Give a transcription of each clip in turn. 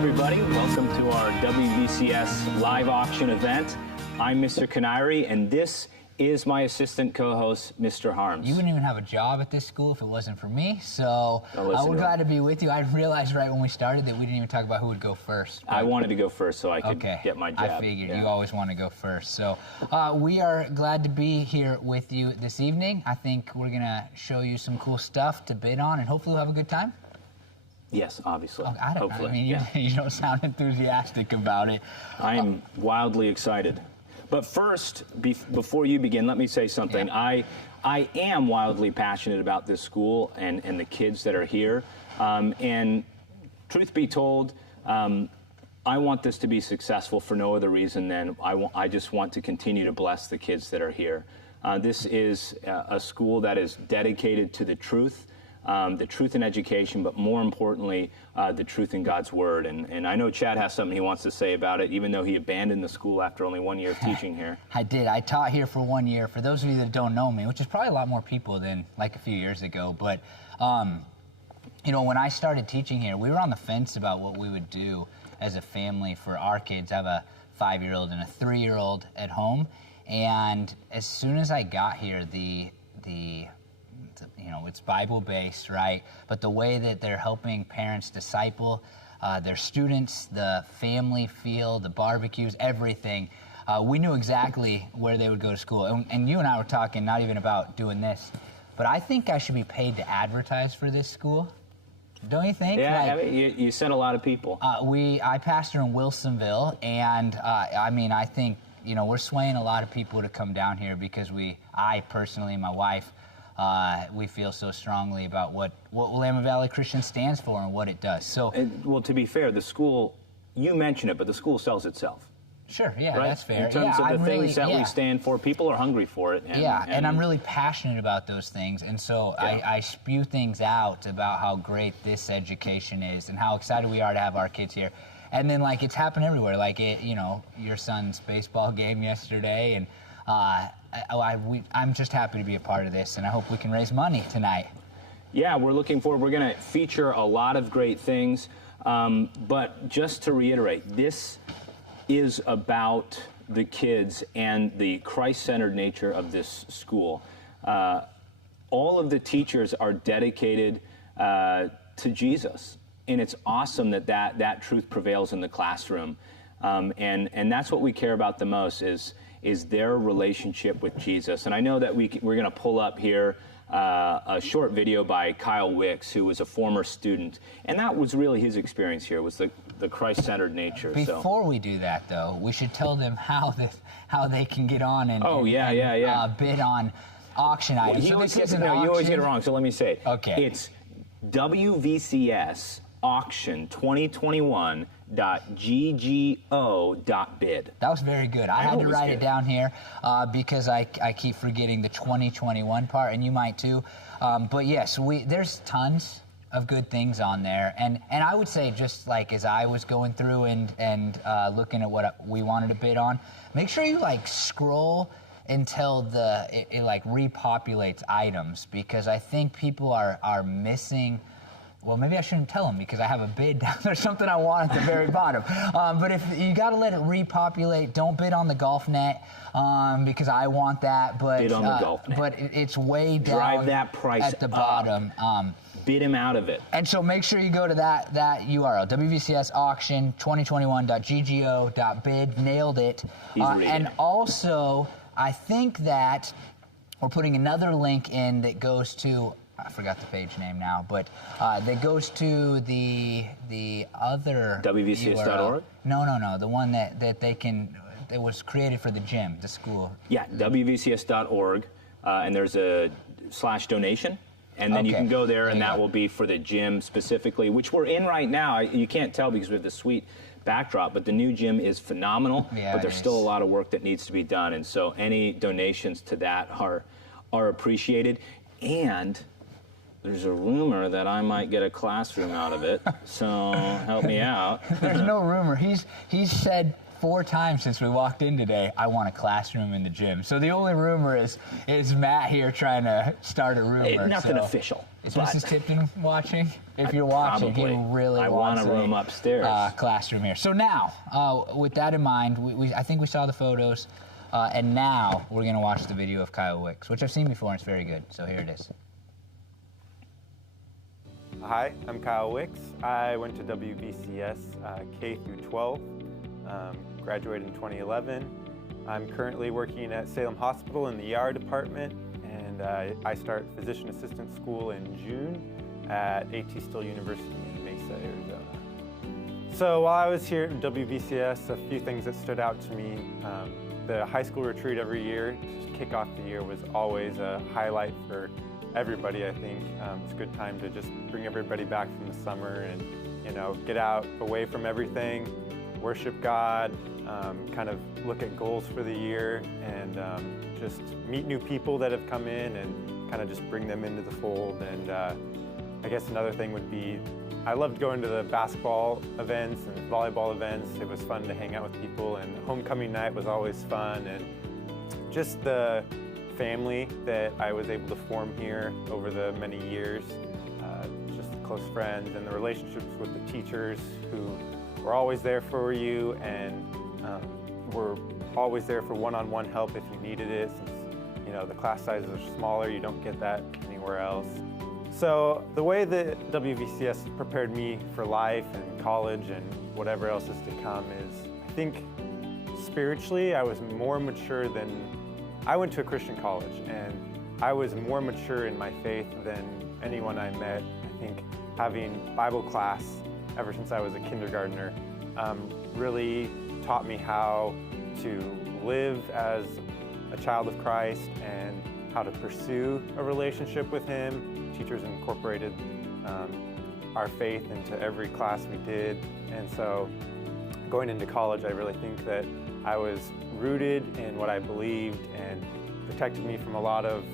everybody. Welcome to our WVCS live auction event. I'm Mr. Canary, and this is my assistant co-host, Mr. Harms. You wouldn't even have a job at this school if it wasn't for me, so we're glad to be with you. I realized right when we started that we didn't even talk about who would go first. I wanted to go first so I could get my job. I figured you always want to go first. So we are glad to be here with you this evening. I think we're going to show you some cool stuff to bid on, and hopefully we'll have a good time. Yes, obviously. Hopefully. I mean, you don't sound enthusiastic about it. I'm wildly excited. But first, before you begin, let me say something. Yeah. I am wildly passionate about this school and the kids that are here. And truth be told, I want this to be successful for no other reason than I just want to continue to bless the kids that are here. This is a school that is dedicated to the truth in education, but more importantly, the truth in God's Word. And I know Chad has something he wants to say about it, even though he abandoned the school after only 1 year of teaching here. I did. I taught here for 1 year. For those of you that don't know me, which is probably a lot more people than like a few years ago, but you know, when I started teaching here, we were on the fence about what we would do as a family for our kids. I have a 5-year-old and a 3-year-old at home, and as soon as I got here, you know, it's Bible-based, right? But the way that they're helping parents disciple their students, the family feel, the barbecues, everything, we knew exactly where they would go to school. And you and I were talking not even about doing this, but I think I should be paid to advertise for this school. Don't you think? Yeah, like, you sent a lot of people. I pastor in Wilsonville, and I mean, I think, you know, we're swaying a lot of people to come down here because I personally, my wife, we feel so strongly about what Willamette Valley Christian stands for and what it does. So, well, to be fair, the school, you mentioned it, but the school sells itself. Sure, yeah, right? That's fair. In terms of the things that we stand for, people are hungry for it. And I'm really passionate about those things, and so I spew things out about how great this education is and how excited we are to have our kids here. And then, like, it's happened everywhere. Like, you know, your son's baseball game yesterday, and I'm just happy to be a part of this, and I hope we can raise money tonight. Yeah, we're looking forward. We're going to feature a lot of great things, but just to reiterate, this is about the kids and the Christ-centered nature of this school. All of the teachers are dedicated to Jesus, and it's awesome that truth prevails in the classroom, and that's what we care about the most is their relationship with Jesus. And I know that we're going to pull up here a short video by Kyle Wicks, who was a former student, and that was really his experience here, was the Christ-centered nature. Before we do that, though, we should tell them how they can get on and bid on auction items. You always get it wrong, so let me say it. Okay. It's WVCS auction 2021.ggo.bid. That was very good. I had to write it down here because I keep forgetting the 2021 part, and you might too. But yes, there's tons of good things on there, and I would say, just like as I was going through and looking at what we wanted to bid on, make sure you like scroll until it like repopulates items, because I think people are missing. Well, maybe I shouldn't tell them because I have a bid down there, something I want at the very bottom. But if you got to let it repopulate, don't bid on the golf net because I want that. But bid on the golf net. But it's way down. Drive that price at the bottom. Bid him out of it. And so make sure you go to that URL, WVCS auction 2021.ggo.bid. Nailed it. And also, I think that we're putting another link in that goes to, I forgot the page name now, but that goes to the other WVCS.org? No, the one that was created for the gym, the school. Yeah, WVCS.org, and there's a /donation, and then you can go there, and that will be for the gym specifically, which we're in right now. You can't tell because we have the sweet backdrop, but the new gym is phenomenal, but there's still a lot of work that needs to be done, and so any donations to that are appreciated. And there's a rumor that I might get a classroom out of it, so help me out. There's no rumor. He's said 4 times since we walked in today, I want a classroom in the gym. So the only rumor is Matt here trying to start a rumor. Nothing official. Is Mrs. Tipton watching? If you're watching, probably. he really wants a room upstairs. Classroom here. So now, with that in mind, I think we saw the photos, and now we're going to watch the video of Kyle Wicks, which I've seen before, and it's very good. So here it is. Hi, I'm Kyle Wicks. I went to WVCS K through 12, graduated in 2011. I'm currently working at Salem Hospital in the ER department, and I start physician assistant school in June at A.T. Still University in Mesa, Arizona. So while I was here at WVCS, a few things that stood out to me. The high school retreat every year, to kick off the year, was always a highlight for everybody, I think. It's a good time to just bring everybody back from the summer and, you know, get out away from everything, worship God, kind of look at goals for the year, and just meet new people that have come in and kind of just bring them into the fold. And I guess another thing would be, I loved going to the basketball events and volleyball events. It was fun to hang out with people, and homecoming night was always fun, and just the family that I was able to form here over the many years, just close friends, and the relationships with the teachers who were always there for you and were always there for one-on-one help if you needed it. Since, you know, the class sizes are smaller, you don't get that anywhere else. So the way that WVCS prepared me for life and college and whatever else is to come is, I think spiritually I was more mature than, I went to a Christian college, and I was more mature in my faith than anyone I met. I think having Bible class ever since I was a kindergartner really taught me how to live as a child of Christ and how to pursue a relationship with Him. Teachers incorporated our faith into every class we did, and so going into college, I really think that I was rooted in what I believed and protected me from a lot of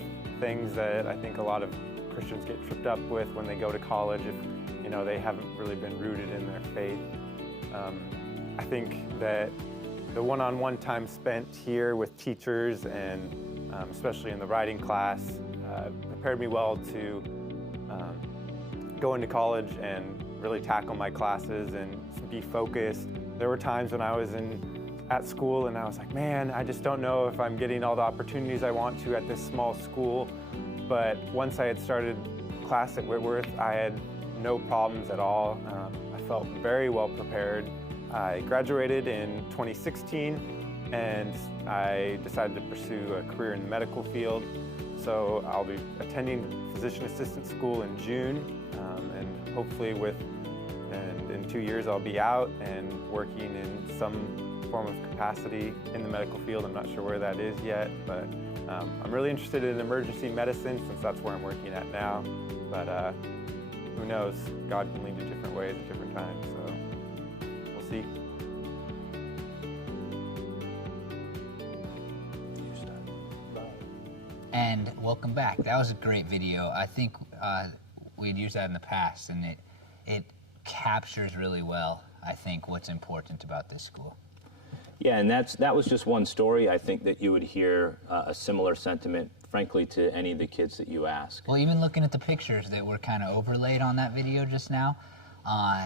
things that I think a lot of Christians get tripped up with when they go to college if, you know, they haven't really been rooted in their faith. I think that the one-on-one time spent here with teachers and especially in the writing class prepared me well to go into college and really tackle my classes and be focused. There were times when I was at school and I was like, man, I just don't know if I'm getting all the opportunities I want to at this small school. But once I had started class at Whitworth, I had no problems at all. I felt very well prepared. I graduated in 2016 and I decided to pursue a career in the medical field. So I'll be attending physician assistant school in June, and hopefully in 2 years I'll be out and working in some form of capacity in the medical field. I'm not sure where that is yet, but I'm really interested in emergency medicine since that's where I'm working at now. But who knows? God can lead to different ways at different times, so we'll see. And welcome back. That was a great video. I think we'd used that in the past, and it captures really well, I think, what's important about this school. Yeah, and that was just one story. I think that you would hear a similar sentiment, frankly, to any of the kids that you ask. Well, even looking at the pictures that were kind of overlaid on that video just now,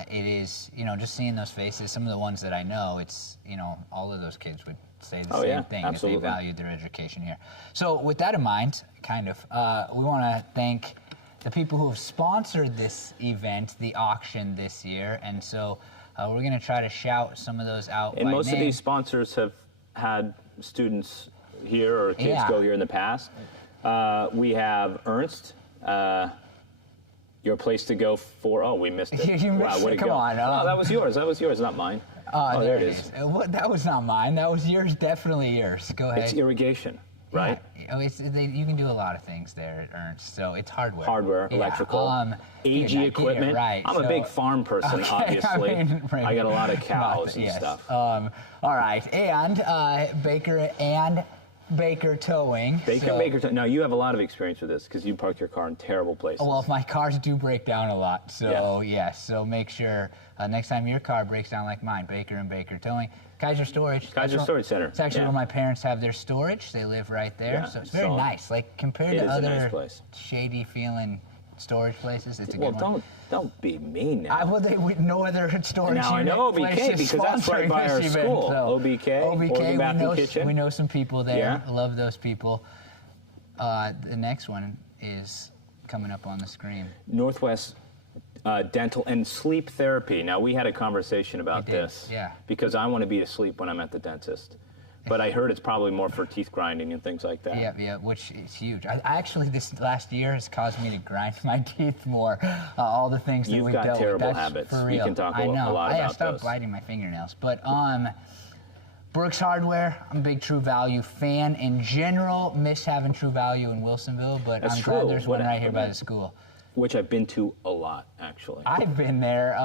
it is, you know, just seeing those faces, some of the ones that I know, it's, you know, all of those kids would say the same thing, absolutely. that they valued their education here. So with that in mind, we want to thank the people who have sponsored this event, the auction this year, and so we're going to try to shout some of those out And by most name. of these sponsors have had students here or kids go here in the past. We have Ernst, your place to go for, oh, we missed it. You missed it. Come on. Oh, that was yours, not mine. Oh, there it is. That was not mine. That was yours, definitely yours. Go ahead. It's irrigation, right? Yeah. You can do a lot of things there at Ernst, so it's hardware. Hardware, electrical, AG equipment. Right. I'm a big farm person, obviously. I got a lot of cows and yes. stuff. All right, and Baker and Baker Towing. Baker Towing. Now, you have a lot of experience with this because you park your car in terrible places. Well, my cars do break down a lot. So, yes. So make sure next time your car breaks down like mine, Baker and Baker Towing. Kaiser Storage. Kaiser Storage Center. It's actually where my parents have their storage. They live right there. Yeah, so it's very nice. Like, compared to other shady feeling storage places, it's a good one. Don't be mean now. No other storage now I know OBK because that's right by our school. So. OBK, we know some people there. Yeah. I love those people. The next one is coming up on the screen. Northwest Dental and Sleep Therapy. Now, we had a conversation about this. Yeah. Because I want to be asleep when I'm at the dentist. But I heard it's probably more for teeth grinding and things like that. Yeah, which is huge. Actually, this last year has caused me to grind my teeth more. All the things that we've dealt with. You've got terrible habits. For real. We can talk a lot about those. I stopped biting my fingernails. But Brooks Hardware, I'm a big True Value fan. In general, miss having True Value in Wilsonville, but I'm glad there's one right here by the school. Which I've been to a lot, actually. I've been there,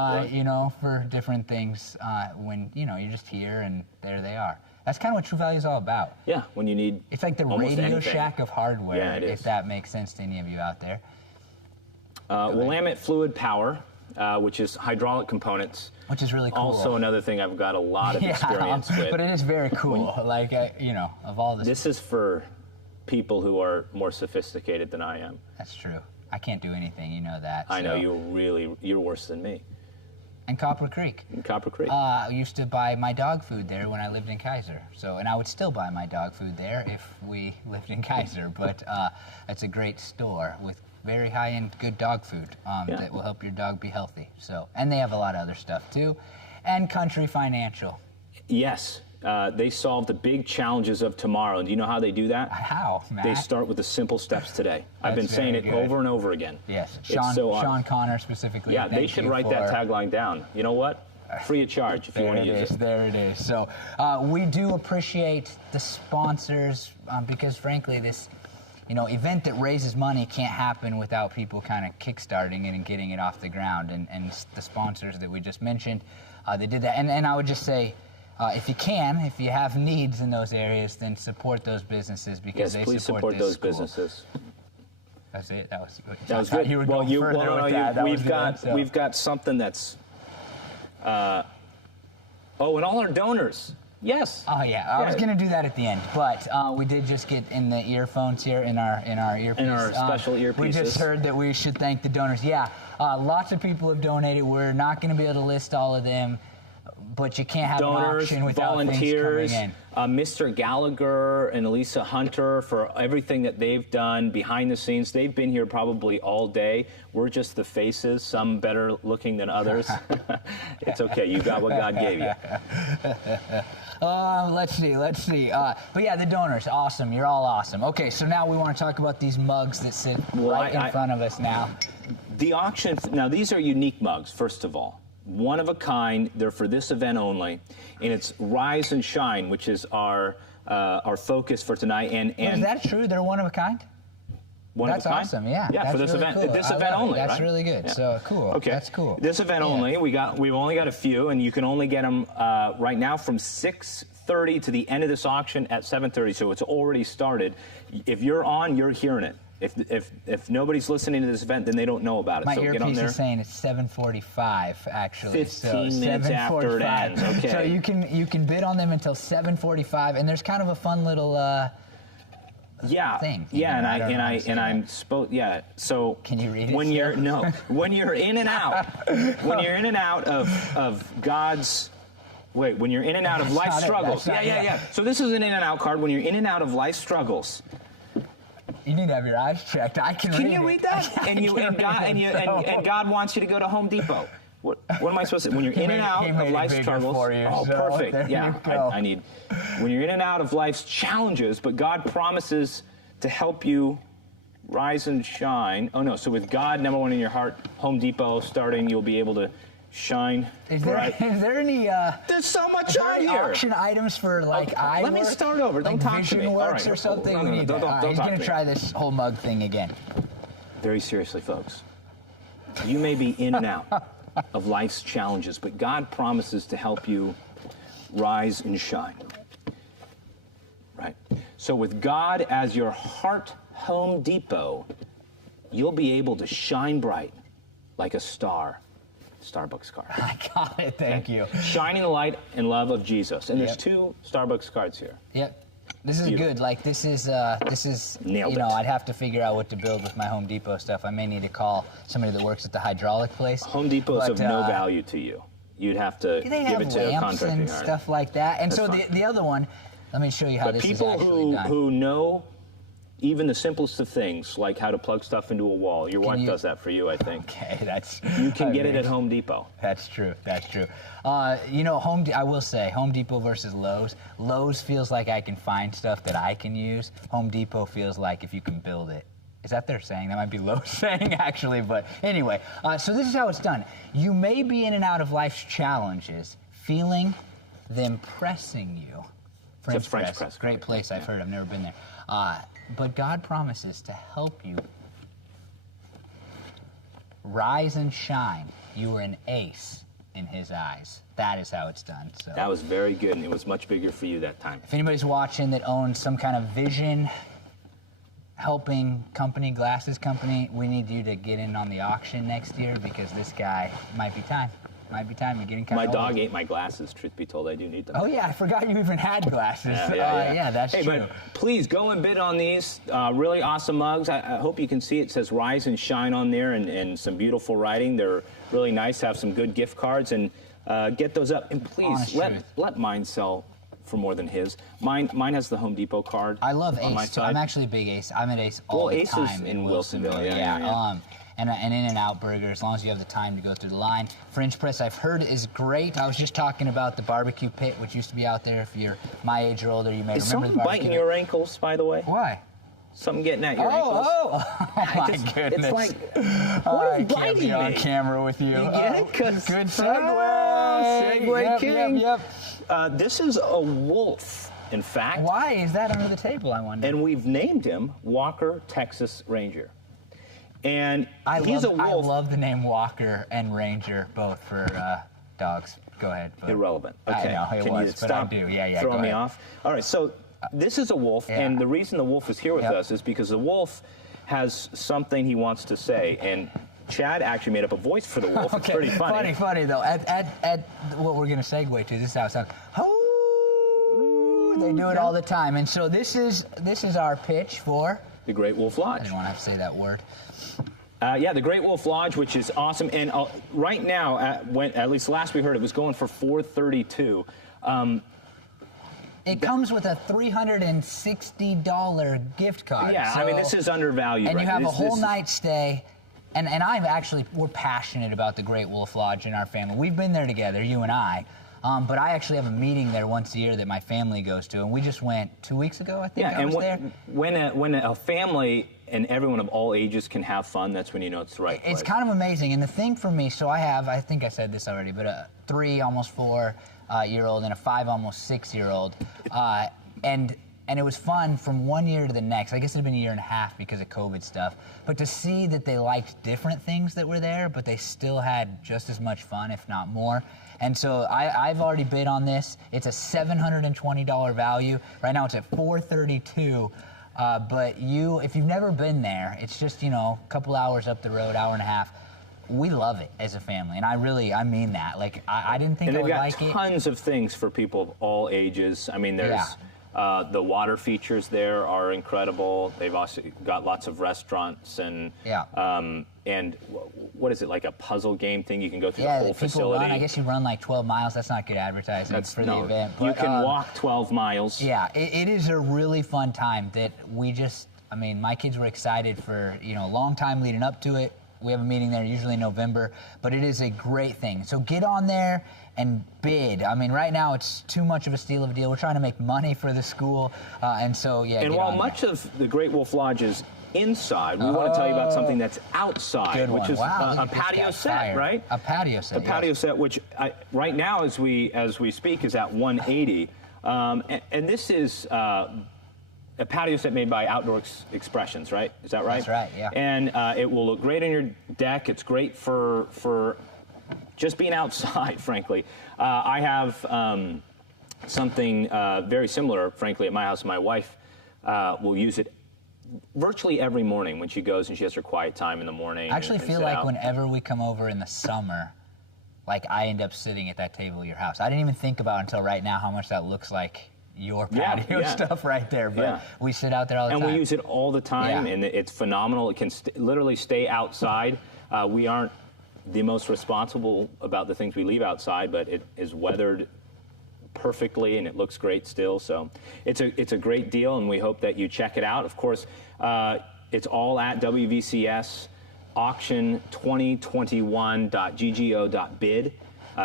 for different things when, you're just here and there they are. That's kind of what True Value is all about. Yeah, when you need It's like the Radio Shack of hardware, if that makes sense to any of you out there. Willamette Fluid Power, which is hydraulic components. Which is really cool. Also another thing I've got a lot of experience with. But it is very cool, of all this. This is for people who are more sophisticated than I am. That's true. I can't do anything, you know that. I know, you're worse than me. And Copper Creek. I used to buy my dog food there when I lived in Kaiser. And I would still buy my dog food there if we lived in Kaiser. But it's a great store with very high-end, good dog food that will help your dog be healthy. And they have a lot of other stuff too. And Country Financial. Yes. They solve the big challenges of tomorrow. And do you know how they do that? How, Matt? They start with the simple steps today. I've been saying it over and over again. Yes, Sean Connor specifically. Yeah, they should write that tagline down. You know what? Free of charge if you want to use it. There it is. So we do appreciate the sponsors because, frankly, this event that raises money can't happen without people kind of kickstarting it and getting it off the ground. And the sponsors that we just mentioned, they did that. And I would just say, if you have needs in those areas, then support those businesses because they support those businesses. That's it. That was good. You were going further with that. We've got something that's. And all our donors. Yes. Oh yeah. I was going to do that at the end, but we did just get in the earphones here in our earpiece. In our special earpieces. We just heard that we should thank the donors. Yeah. Lots of people have donated. We're not going to be able to list all of them. But you can't have donors, an auction without volunteers, things coming in. Mr. Gallagher and Elisa Hunter for everything that they've done behind the scenes. They've been here probably all day. We're just the faces, some better looking than others. It's okay. You got what God gave you. Let's see. But yeah, the donors, awesome. You're all awesome. Okay, so now we want to talk about these mugs that sit in front of us now. The auction, now these are unique mugs, first of all. One of a kind. They're for this event only, and it's Rise and Shine, which is our focus for tonight. And is that true? They're one of a kind. That's awesome. Yeah. Yeah, for this really event. Cool. This event only. That's right? really good. Yeah. So cool. Okay. That's cool. This event only. We've only got a few, and you can only get them right now from 6:30 to the end of this auction at 7:30. So it's already started. If you're on, you're hearing it. If nobody's listening to this event, then they don't know about it. My so get on earpiece there. is saying it's 7:45 actually. 15 minutes after it ends. Okay. So you can bid on them until 7:45, and there's kind of a fun little thing. Yeah, I'm supposed. Yeah. So can you read it? When you're in and out, of God's. Wait, when you're in and out of life struggles. Yeah. So this is an in and out card. When you're in and out of life struggles. You need to have your eyes checked. Can you read that? And God wants you to go to Home Depot. What am I supposed to? When you're in and out of life's struggles. Perfect. Yeah, I need. When you're in and out of life's challenges, but God promises to help you rise and shine. Oh no! So with God number one in your heart, Home Depot starting, you'll be able to shine. Is there any? There's so much on here. Auction items for eye Let me start over. Don't talk to me. All right. Or something. No, don't he's gonna try this whole mug thing again. Very seriously, folks. You may be in and out of life's challenges, but God promises to help you rise and shine. Right. So with God as your heart Home Depot, you'll be able to shine bright like a star. Starbucks card. I got it. Thank you. Shining the light and love of Jesus. And there's 2 Starbucks cards here. Yep. This is Beautiful. good. Like this is Nailed you know, it. I'd have to figure out what to build with my Home Depot stuff. I may need to call somebody that works at the hydraulic place. Home Depot's of But, no value to you. You'd have to They give have it to a lamps contracting and artist. stuff like that. And That's so fine. the other one, let me show you how But this is people actually done. who know even the simplest of things, like how to plug stuff into a wall, your wife you- does that for you, I think. Okay, that's You can get it mean, at Home Depot. That's true. That's true. You know, I will say, Home Depot versus Lowe's. Lowe's feels like I can find stuff that I can use. Home Depot feels like if you can build it. Is that their saying? That might be Lowe's saying, actually. But anyway, so this is how it's done. You may be in and out of life's challenges, feeling them pressing you. French press. Great place, I've heard. I've never been there. But God promises to help you rise and shine. You are an ace in His eyes. That is how it's done. So That was very good, and it was much bigger for you that time. if anybody's watching that owns some kind of vision helping company, glasses company, we need you to get in on the auction next year because this guy might be time. Might be time. You're getting kind My of dog old. ate my glasses, truth be told. I do need them. Oh yeah, I forgot you even had glasses. Yeah, that's hey, true. but please go and bid on these really awesome mugs. I hope you can see it says Rise and Shine on there and some beautiful writing. They're really nice. Have some good gift cards and get those up. And please Honest truth. let mine sell for more than his. Mine has the Home Depot card. I love on my Ace too. side. I'm actually a big Ace. I'm at Ace all the Ace is time in Wilsonville, yeah. And In-N-Out Burger, as long as you have the time to go through the line. French press, I've heard, is great. I was just talking about the barbecue pit, which used to be out there. If you're my age or older, you may Is remember something the barbecue biting pit. your ankles, by the way? Something Something getting at your ankles? Oh my goodness. It's like, I what is can't biting be on me? camera with you. You get it? 'Cause- Good segue. Segue Yep, king. Yep. This is a wolf, in fact. Why is that under the table, I wonder? And we've named him Walker Texas Ranger. And I he's a wolf. I love the name Walker and Ranger, both for dogs. Go ahead. but- Irrelevant. I Okay. know, it Can was, you but I stop do. Yeah, throwing go me ahead. off? All right, so this is a wolf, Yeah. and the reason the wolf is here with Yep. us is because the wolf has something he wants to say, and Chad actually made up a voice for the wolf. It's pretty funny. Funny though. At what we're gonna segue to, this is how it sounds. They do it all the time, and so this is our pitch for. The Great Wolf I Lodge. didn't want to have to say that word. Yeah, the Great Wolf Lodge, which is awesome. And right now, at least last we heard, it was going for $432. It comes with a $360 gift card. Yeah, I mean, this is undervalued. And right? you have a This- whole this- night stay. And we're passionate about the Great Wolf Lodge in our family. We've been there together, you and I. But I actually have a meeting there once a year that my family goes to, and we just went 2 weeks ago, I think. Yeah, I and was there. when a family and everyone of all ages can have fun, that's when you know it's the right place. It's kind of amazing. And the thing for me, so I think I said this already, but a 3, almost 4-year-old and a 5, almost 6-year-old. And it was fun from one year to the next. I guess it had been a year and a half because of COVID stuff. But to see that they liked different things that were there, but they still had just as much fun, if not more. And so I've already bid on this. It's a $720 value. Right now it's at $432. But if you've never been there, it's just, a couple hours up the road, hour and a half. We love it as a family, and I mean that. Like, I didn't think I would like it. They've got tons of things for people of all ages. I mean, there's the water features there are incredible. They've also got lots of restaurants and what is it, like a puzzle game thing? You can go through the whole facility. I guess you run like 12 miles. That's not good advertising for the event. You But, can walk 12 miles. Yeah, it is a really fun time that my kids were excited for, a long time leading up to it. We have a meeting there usually in November, but it is a great thing. So get on there and bid. I mean, right now it's too much of a steal of a deal. We're trying to make money for the school, and so And while much of the Great Wolf Lodge is inside, we want to tell you about something that's outside, which is a patio set, right? A patio set. A patio set, which right now, as we speak, is at $180, and this is a patio set made by Outdoor Expressions, right? Is that right? That's right, yeah. And it will look great on your deck. It's great for just being outside, frankly. I have something very similar, frankly, at my house. My wife will use it virtually every morning when she goes and she has her quiet time in the morning. I actually and feel sit like out. whenever we come over in the summer, like I end up sitting at that table at your house. I didn't even think about until right now how much that looks like your patio stuff right there, but we sit out there all the time. And we use it all the time, and it's phenomenal. It can literally stay outside. We aren't the most responsible about the things we leave outside, but it is weathered perfectly and it looks great still. So it's a great deal, and we hope that you check it out. Of course, it's all at WVCS auction 2021.ggo.bid.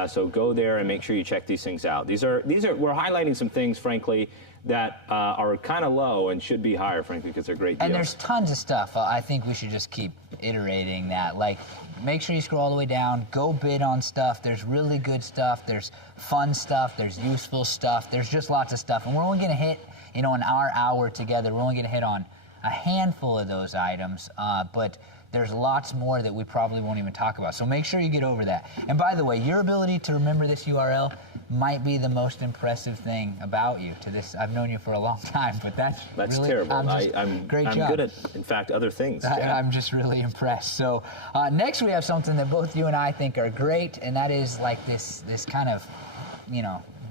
So go there and make sure you check these things out. These are we're highlighting some things, frankly, that are kind of low and should be higher, frankly, because they're great deals. And there's tons of stuff. I think we should just keep iterating that. Like, make sure you scroll all the way down. Go bid on stuff. There's really good stuff. There's fun stuff. There's useful stuff. There's just lots of stuff. And we're only going to hit, in our hour together, we're only going to hit on a handful of those items. But there's lots more that we probably won't even talk about. So make sure you get over that. And by the way, your ability to remember this URL might be the most impressive thing about you. I've known you for a long time, but that's really terrible. I'm good at, in fact, other things. I'm just really impressed. So next we have something that both you and I think are great, and that is like this kind of,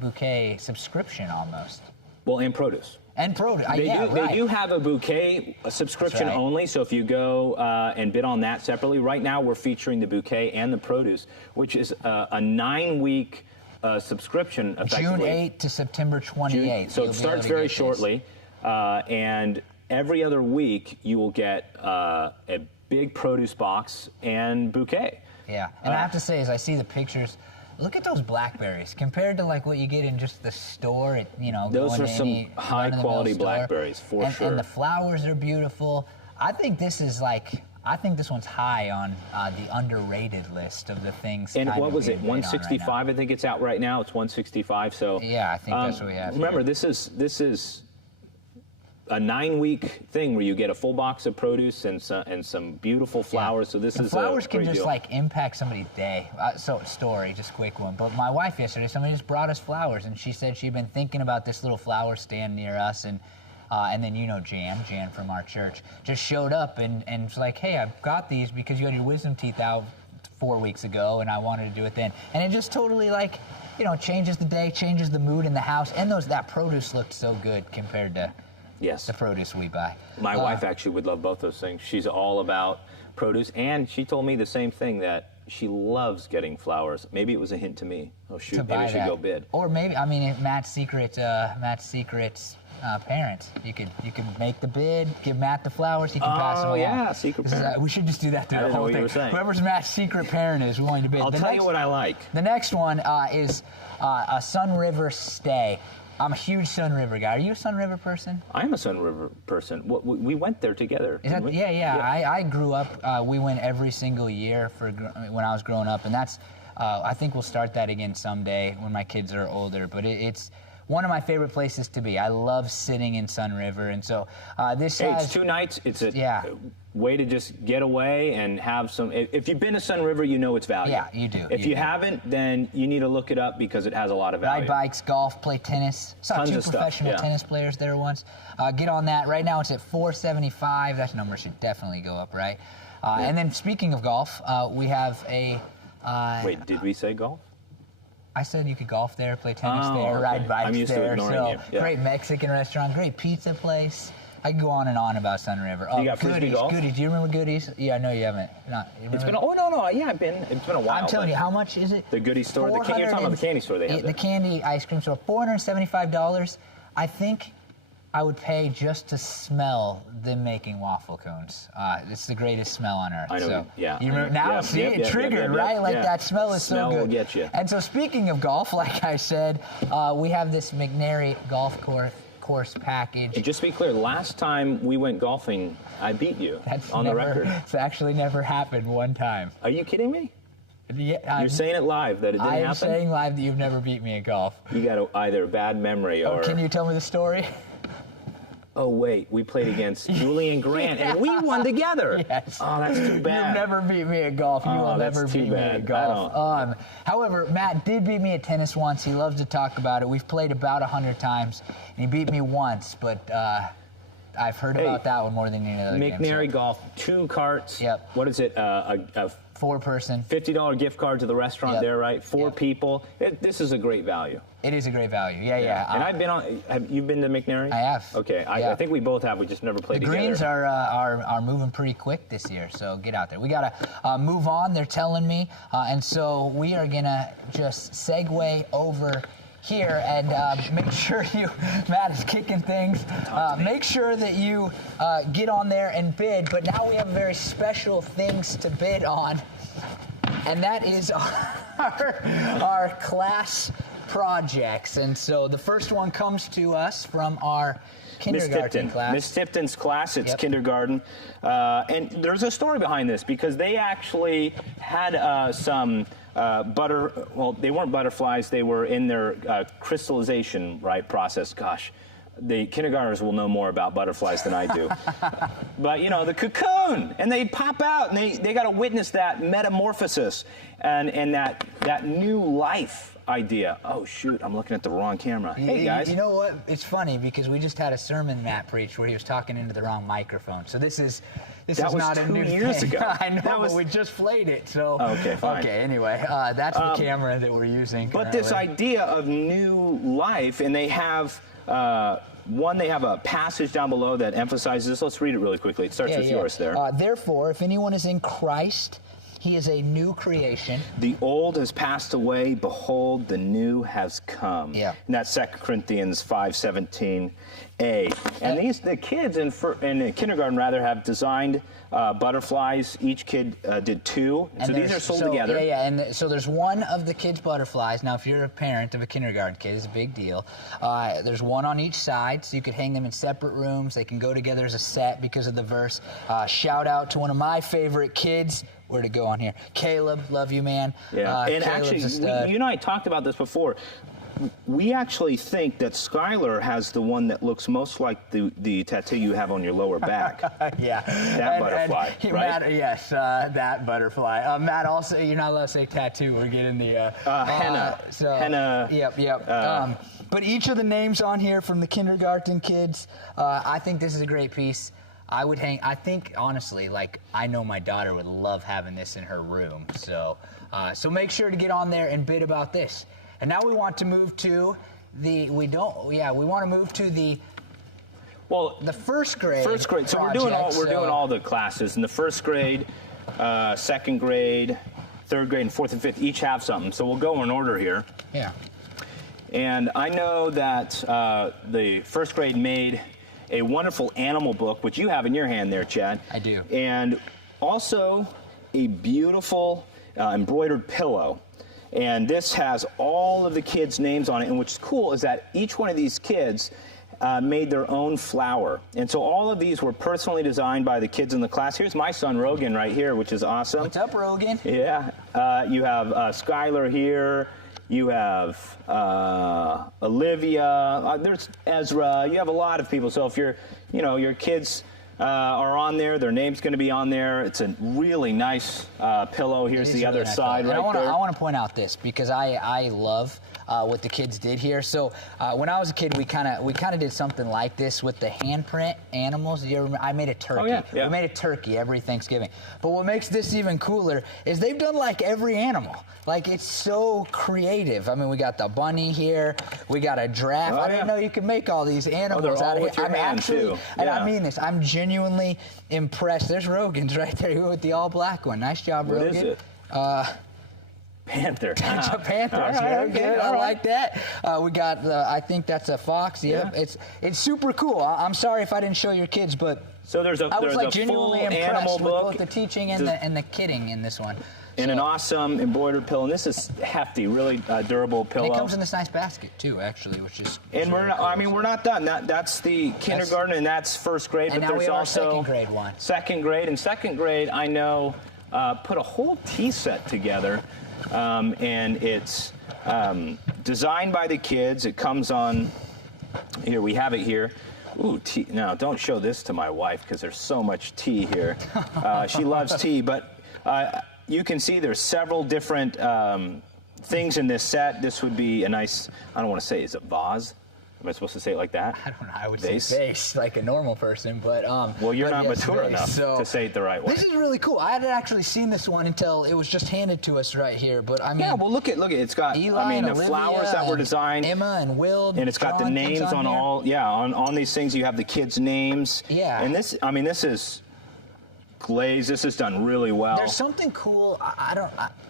bouquet subscription almost. Well, and produce. And produce. They do have a bouquet subscription only, so if you go and bid on that separately, right now we're featuring the bouquet and the produce, which is a 9-week subscription, effectively. June 8th to September 28th. So it starts very shortly, and every other week you will get a big produce box and bouquet. Yeah, and I have to say, as I see the pictures, look at those blackberries compared to like what you get in just the store. Those are some high-quality blackberries for sure. And the flowers are beautiful. I think this one's high on the underrated list of the things. And what was it? 165. Right, I think it's out right now. It's 165. So yeah, I think that's what we have. Remember, this is a 9-week thing where you get a full box of produce and some beautiful flowers. So this is flowers a can great just deal. Impact somebody's day. Story, just quick one. But my wife yesterday, somebody just brought us flowers, and she said she'd been thinking about this little flower stand near us, and then Jan from our church just showed up and was like, hey, I've got these because you had your wisdom teeth out 4 weeks ago, and I wanted to do it then. And it just totally changes the day, changes the mood in the house, and that produce looked so good compared to. Yes. The produce we buy. My wife actually would love both those things. She's all about produce, and she told me the same thing, that she loves getting flowers. Maybe it was a hint to me. Oh shoot, maybe I should go bid. Or maybe, if Matt's Secret's parents, you could make the bid, give Matt the flowers, he can pass them along. Oh yeah, secret parent. We should just do that through the whole thing. Whoever's Matt's secret parent is willing to bid. I'll tell you what I like. The next one is a Sun River stay. I'm a huge Sun River guy. Are you a Sun River person? I'm a Sun River person. We went there together. Yeah. I grew up. We went every single year when I was growing up, and that's. I think we'll start that again someday when my kids are older. But it's one of my favorite places to be. I love sitting in Sun River, and so it's 2 nights. It's a way to just get away and have some. If you've been to Sun River, you know its value. Yeah, you do. If you haven't, then you need to look it up because it has a lot of value. Ride bikes, golf, play tennis. Saw 2 professional tennis players there once. Get on that. Right now it's at $475. That number should definitely go up, right? And then speaking of golf, we have a. Wait, did we say golf? I said you could golf there, play tennis there, ride bikes I'm used there. To ignoring you. Yeah. Great Mexican restaurant, great pizza place. I can go on and on about Sun River. You got Goodies. Golf? Goodies. Do you remember Goodies? Yeah, I know you haven't. It's been. Oh no. Yeah, it's been a while. I'm telling you, how much is it? The Goodies store. You're talking about the candy store they have. The candy ice cream store. $475. I think I would pay just to smell them making waffle cones. It's the greatest smell on earth. I know. So yeah. You remember now? See, it triggered, right? Like that smell is so good. Smell will get you. And so speaking of golf, like I said, we have this McNary golf course package. And just to be clear, last time we went golfing, I beat you on the record. It's actually never happened one time. Are you kidding me? Yeah, You're saying it live that it didn't happen? I am saying live that you've never beat me at golf. You got either a bad memory or... Can you tell me the story? Oh, wait, we played against Julian Grant, and we won together. Yes. Oh, that's too bad. You've never beat me at golf. You will never beat me at golf. However, Matt did beat me at tennis once. He loves to talk about it. We've played about 100 times, and he beat me once, but I've heard about that one more than any other game. McNary Golf, 2 carts. Yep. What is it? A 4-person. $50 gift card to the restaurant there, right? 4 people. This is a great value. It is a great value. Yeah. And I've been on. Have you been to McNary? I have. Okay. I think we both have. We just never played the together. The greens are moving pretty quick this year, so get out there. We gotta move on. They're telling me, and so we are gonna just segue over here and make sure Matt is kicking things. Make sure that you get on there and bid. But now we have very special things to bid on, and that is our class projects. And so the first one comes to us from our kindergarten class. Miss Tipton's class, it's kindergarten. And there's a story behind this because they actually had some they weren't butterflies, they were in their crystallization process. Gosh, the kindergartners will know more about butterflies than I do. But the cocoon, and they pop out, and they got to witness that metamorphosis and that new life idea. Oh shoot, I'm looking at the wrong camera. Hey guys. You know what? It's funny because we just had a sermon Matt preached where he was talking into the wrong microphone. So this is not a new 2 years ago. I know, but we just played it. So okay, fine. Okay, anyway, that's the camera that we're using. But this idea of new life, and they have they have a passage down below that emphasizes this. Let's read it really quickly. It starts with yours there. Therefore, if anyone is in Christ, he is a new creation. The old has passed away. Behold, the new has come. Yeah. And that's 2 Corinthians 5:17a. And the kids in kindergarten have designed butterflies. Each kid did 2. And so these are sold together. Yeah. And so there's one of the kids' butterflies. Now, if you're a parent of a kindergarten kid, it's a big deal. There's one on each side, so you could hang them in separate rooms. They can go together as a set because of the verse. Shout out to one of my favorite kids. Where to go on here? Caleb, love you, man. Yeah, and Caleb's actually, you and I talked about this before. We actually think that Skylar has the one that looks most like the tattoo you have on your lower back. Yeah. That butterfly, right? Matt, yes, that butterfly. Matt, also, you're not allowed to say tattoo. We're getting the... henna. Henna. Yep. But each of the names on here from the kindergarten kids, I think this is a great piece. I think, honestly, I know my daughter would love having this in her room. So make sure to get on there and bid about this. And now we want to move to the first grade. First grade. So we're doing all the classes. In the first grade, second grade, third grade, and fourth and fifth each have something. So we'll go in order here. Yeah. And I know that the first grade made a wonderful animal book, which you have in your hand there, Chad. I do. And also a beautiful embroidered pillow. And this has all of the kids' names on it. And what's cool is that each one of these kids made their own flower. And so all of these were personally designed by the kids in the class. Here's my son, Rogan, right here, which is awesome. What's up, Rogan? Yeah. You have Skylar here. You have Olivia. There's Ezra. You have a lot of people. So if your kids are on there, their name's going to be on there. It's a really nice pillow. Here's the other side right there. I want to point out this because I love what the kids did here. So when I was a kid, we kind of did something like this with the handprint animals. Do you ever remember? I made a turkey. Oh, yeah. We made a turkey every Thanksgiving. But what makes this even cooler is they've done every animal. It's so creative. I mean, we got the bunny here. We got a giraffe. I didn't know you could make all these animals out of here. I'm actually, and I mean this, I'm genuinely impressed. There's Rogan's right there with the all black one. Nice job, Rogan. What is it? Panther. It's a panther. All right, very okay, good. all I right. like that. We got, I think that's a fox. Yep. Yeah. It's super cool. I'm sorry if I didn't show your kids, but so there's a genuinely full impressed animal with book. both the teaching and the kidding in this one. And an awesome embroidered pillow. And this is hefty, really durable pillow. And it comes in this nice basket too, actually, which is. And we're not done. That's the kindergarten, and that's first grade. And but now there's we are also second grade one. Second grade, and second grade, I know, put a whole tea set together, and it's designed by the kids. It comes on. Here we have it here. Ooh, tea. Now don't show this to my wife because there's so much tea here. She loves tea, but. You can see there's several different things in this set. This would be a nice, I don't want to say, is it vase? Am I supposed to say it like that? I don't know. I would say base, like a normal person, but well, you're not mature base, enough to say it the right way. This is really cool. I hadn't actually seen this one until it was just handed to us right here. But I mean, yeah. Well, look at it's got. Eli I mean, and the Olivia flowers that were designed. Emma and Will. And it's got the names on all. Yeah, on these things you have the kids' names. Yeah. And this, I mean, this is glazed. This is done really well. There's something cool.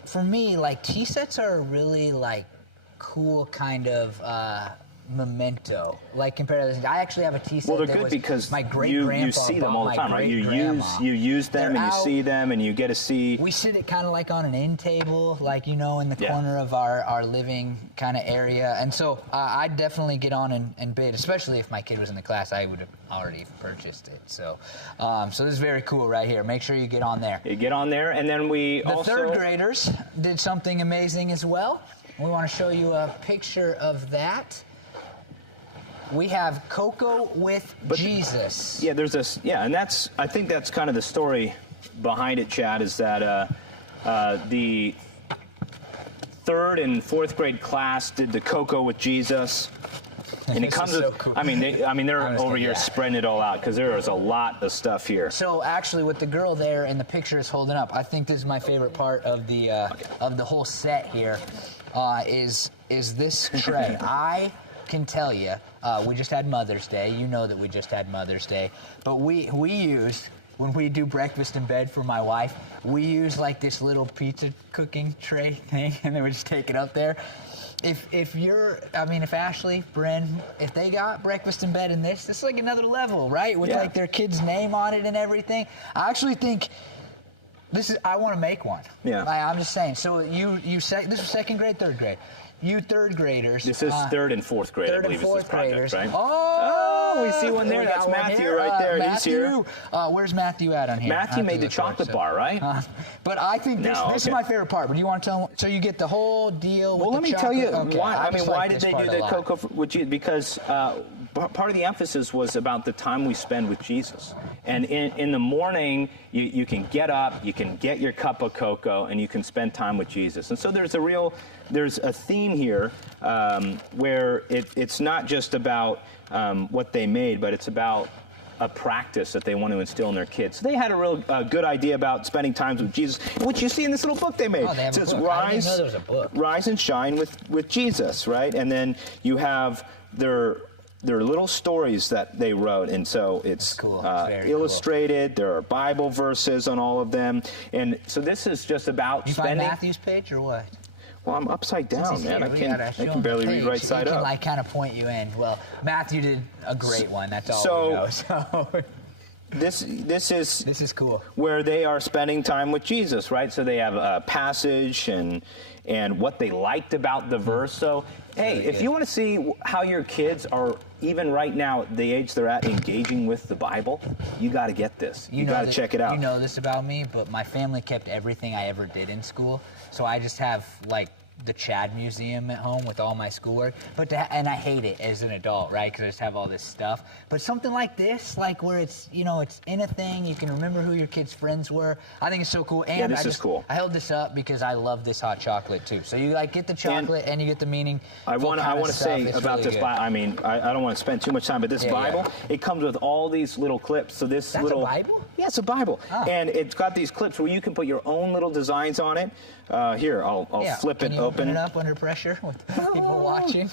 For me, like tea sets are a really like cool kind of memento, like compared to this. I actually have a tea set. Well, they're good because my great-grandpa you see them all the time, right? You use them and you see them and you get to see. We sit it kind of like on an end table, like in the corner of our living kind of area. And so I'd definitely get on and bid, especially if my kid was in the class. I would have already purchased it. So so this is very cool right here. Make sure you get on there. You get on there, and then the third graders did something amazing as well. We want to show you a picture of that. We have Cocoa with Jesus. Yeah, there's this. Yeah, and I think that's kind of the story behind it, Chad, is that the third and fourth grade class did the Cocoa with Jesus. And it comes with, so cool. I mean, they're over here spreading it all out because there is a lot of stuff here. So actually, what the girl there in the picture is holding up, I think this is my favorite part of the whole set here, is this tray. I can tell you, we just had Mother's Day. You know that we just had Mother's Day, but we used. When we do breakfast in bed for my wife, we use like this little pizza cooking tray thing, and then we just take it up there. If Ashley, Bryn, if they got breakfast in bed in this is like another level, right? With like their kid's name on it and everything. I actually think I want to make one. Yeah. I'm just saying. So this was second grade, third grade. You third graders. This is third and fourth grade, I believe, is this project, right? Oh, we see one there. That's Matthew right there. Matthew, he's here. Where's Matthew at on here? Matthew made the chocolate bar, right? But I think this is my favorite part. But do you want to tell them? So you get the whole deal with let me tell you why. Why did they do the Cocoa with Jesus? Because part of the emphasis was about the time we spend with Jesus. And in the morning, you can get up, you can get your cup of cocoa, and you can spend time with Jesus. And so there's a theme here where it's not just about what they made, but it's about a practice that they want to instill in their kids. So they had a real good idea about spending time with Jesus, which you see in this little book they made. Oh, they have it says, a book. I didn't know there was a book. Rise and shine with Jesus, right? And then you have their little stories that they wrote, and so it's cool. illustrated. Cool. There are Bible verses on all of them, and so this is just about spending. You find Matthew's page or what? Well, I'm upside down, man. I can barely read right side up. He can like kind of point you in. Well, Matthew did a great one. That's all we know. So this is cool. Where they are spending time with Jesus, right? So they have a passage and what they liked about the verse. So hey, if you want to see how your kids are, even right now at the age they're at, engaging with the Bible, you got to get this. You got to check it out. You know this about me, but my family kept everything I ever did in school. So I just have like the Chad Museum at home with all my schoolwork, and I hate it as an adult, right? Because I just have all this stuff. But something like this, like where it's it's in a thing, you can remember who your kids' friends were. I think it's so cool. And this is cool. I held this up because I love this hot chocolate too. So you like get the chocolate and you get the meaning. I want to say about this Bible. I mean, I don't want to spend too much time, but this Bible, it comes with all these little clips. So that's a Bible? Yeah, it's a Bible, and it's got these clips where you can put your own little designs on it. Here, I'll flip it open. Open it up under pressure with people watching.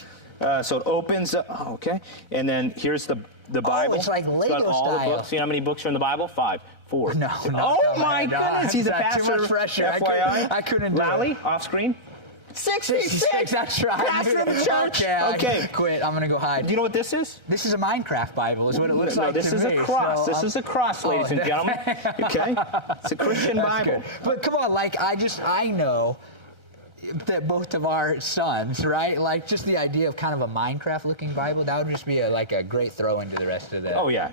So it opens up. Oh, okay. And then here's the Bible. Oh, it's like Lego got all style. the books. You know how many books are in the Bible? 5, 4. No. Oh my goodness! He's a pastor. Too much pressure. FYI. I couldn't do Lally, it. off screen. 66. That's right. Pastor of the church. Okay. Quit. I'm gonna go hide. Do you know what this is? This is a Minecraft Bible. Is what it looks like. This is a cross. This is a cross, ladies and gentlemen. Okay. It's a Christian Bible. Good. But come on, like I know that both of our sons, right? Like just the idea of kind of a Minecraft-looking Bible, that would just be a great throw into the rest of the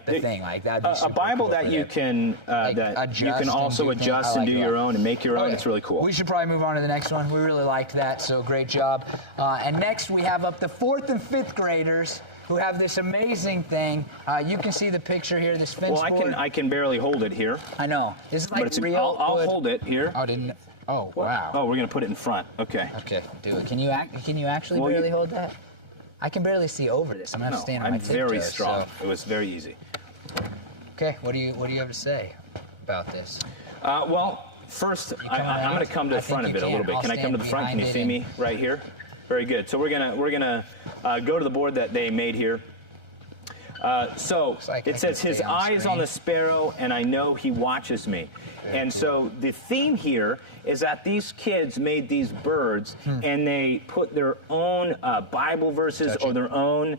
thing. Like that. A Bible that you can you can also adjust and do your own and make your own. It's really cool. We should probably move on to the next one. We really liked that, so great job. And next we have up the 4th and 5th graders who have this amazing thing. You can see the picture here. This fence board. I can barely hold it here. I know. Is it like real? I'll hold it here. Oh, wow. Oh, we're going to put it in front. Okay. Okay, do it. Can you actually barely hold that? I can barely see over this. I'm gonna have to stand on my tiptoes. I'm very strong. So. It was very easy. Okay, what do you have to say about this? Well, first, I'm going to come to the front of it a little bit. Can I come to the front? Can you see me right here? Very good. So we're gonna go to the board that they made here. So it says, "His eye is on the sparrow, and I know he watches me." And so the theme here is that these kids made these birds, and they put their own Bible verses or their own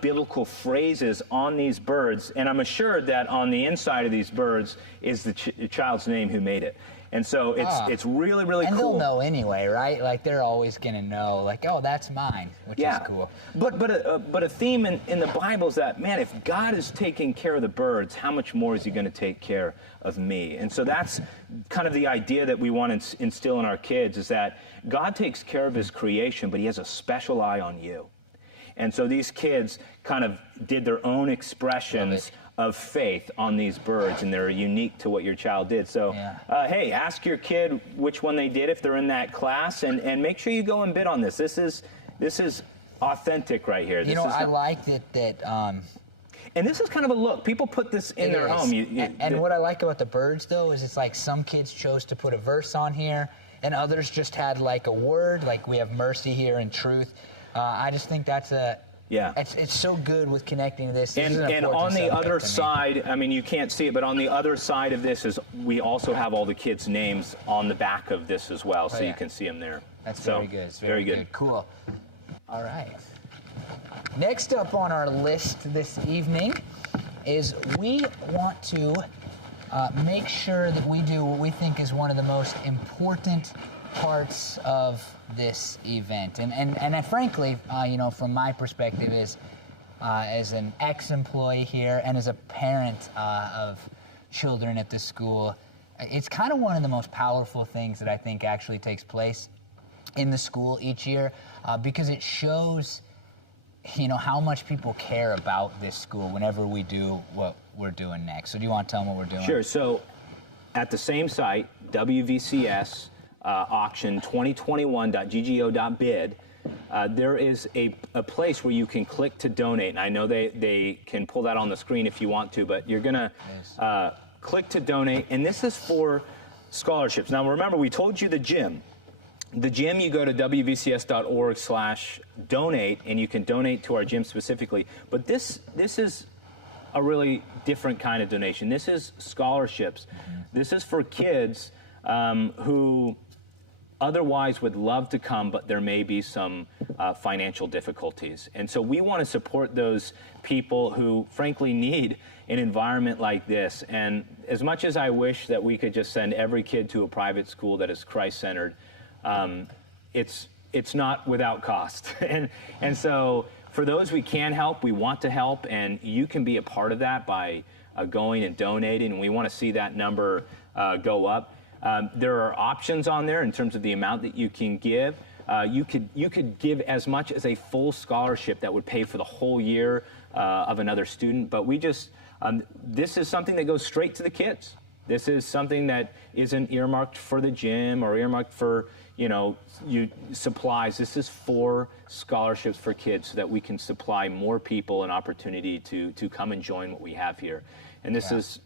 biblical phrases on these birds. And I'm assured that on the inside of these birds is the child's name who made it. And so it's really, really and cool. And they'll know anyway, right? Like, they're always going to know, like, oh, that's mine, which is cool. But a theme in the Bible is that, man, if God is taking care of the birds, how much more is he going to take care of me? And so that's kind of the idea that we want to instill in our kids, is that God takes care of his creation, but he has a special eye on you. And so these kids kind of did their own expressions of faith on these birds, and they're unique to what your child did. So, hey, ask your kid which one they did if they're in that class, and make sure you go and bid on this. This is authentic right here. You know, I like that. And this is kind of a look. People put this in their home. And what I like about the birds, though, is it's like some kids chose to put a verse on here, and others just had like a word, like we have mercy here and truth. I just think that's it's so good with connecting to this. And on the other side, I mean, you can't see it, but on the other side of this is we also have all the kids' names on the back of this as well, so you can see them there. That's very good. It's very good. Cool. All right. Next up on our list this evening is we want to make sure that we do what we think is one of the most important parts of this event, and frankly, you know, from my perspective, is as an ex-employee here and as a parent of children at this school, it's kind of one of the most powerful things that I think actually takes place in the school each year, because it shows, you know, how much people care about this school whenever we do what we're doing next. So do you want to tell them what we're doing? Sure. So at the same site, WVCS auction 2021.ggo.bid, there is a place where you can click to donate. And I know they can pull that on the screen if you want to, but you're going to click to donate. And this is for scholarships. Now, remember, we told you the gym. The gym, you go to wvcs.org/donate, and you can donate to our gym specifically. But this is a really different kind of donation. This is scholarships. This is for kids who otherwise would love to come, but there may be some financial difficulties. And so we want to support those people who, frankly, need an environment like this. And as much as I wish that we could just send every kid to a private school that is Christ-centered, it's not without cost. and so for those we can help, we want to help, and you can be a part of that by going and donating, and we want to see that number go up. There are options on there in terms of the amount that you can give. You could give as much as a full scholarship that would pay for the whole year of another student. But we just, this is something that goes straight to the kids. This is something that isn't earmarked for the gym or earmarked for, you know, supplies. This is for scholarships for kids so that we can supply more people an opportunity to come and join what we have here. And this is,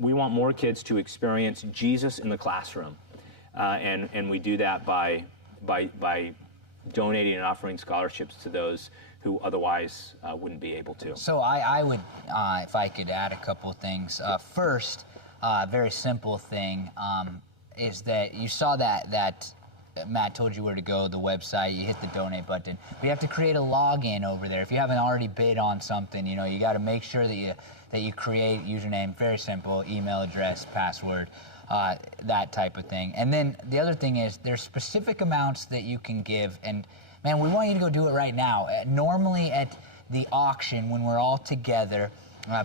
we want more kids to experience Jesus in the classroom, and we do that by donating and offering scholarships to those who otherwise wouldn't be able to. So I would, if I could add a couple of things. First, very simple thing is that you saw that Matt told you where to go, the website, you hit the donate button. We have to create a login over there. If you haven't already bid on something, you know, you got to make sure that you create username, very simple, email address, password, that type of thing. And then the other thing is there's specific amounts that you can give, and man, we want you to go do it right now. Normally at the auction, when we're all together,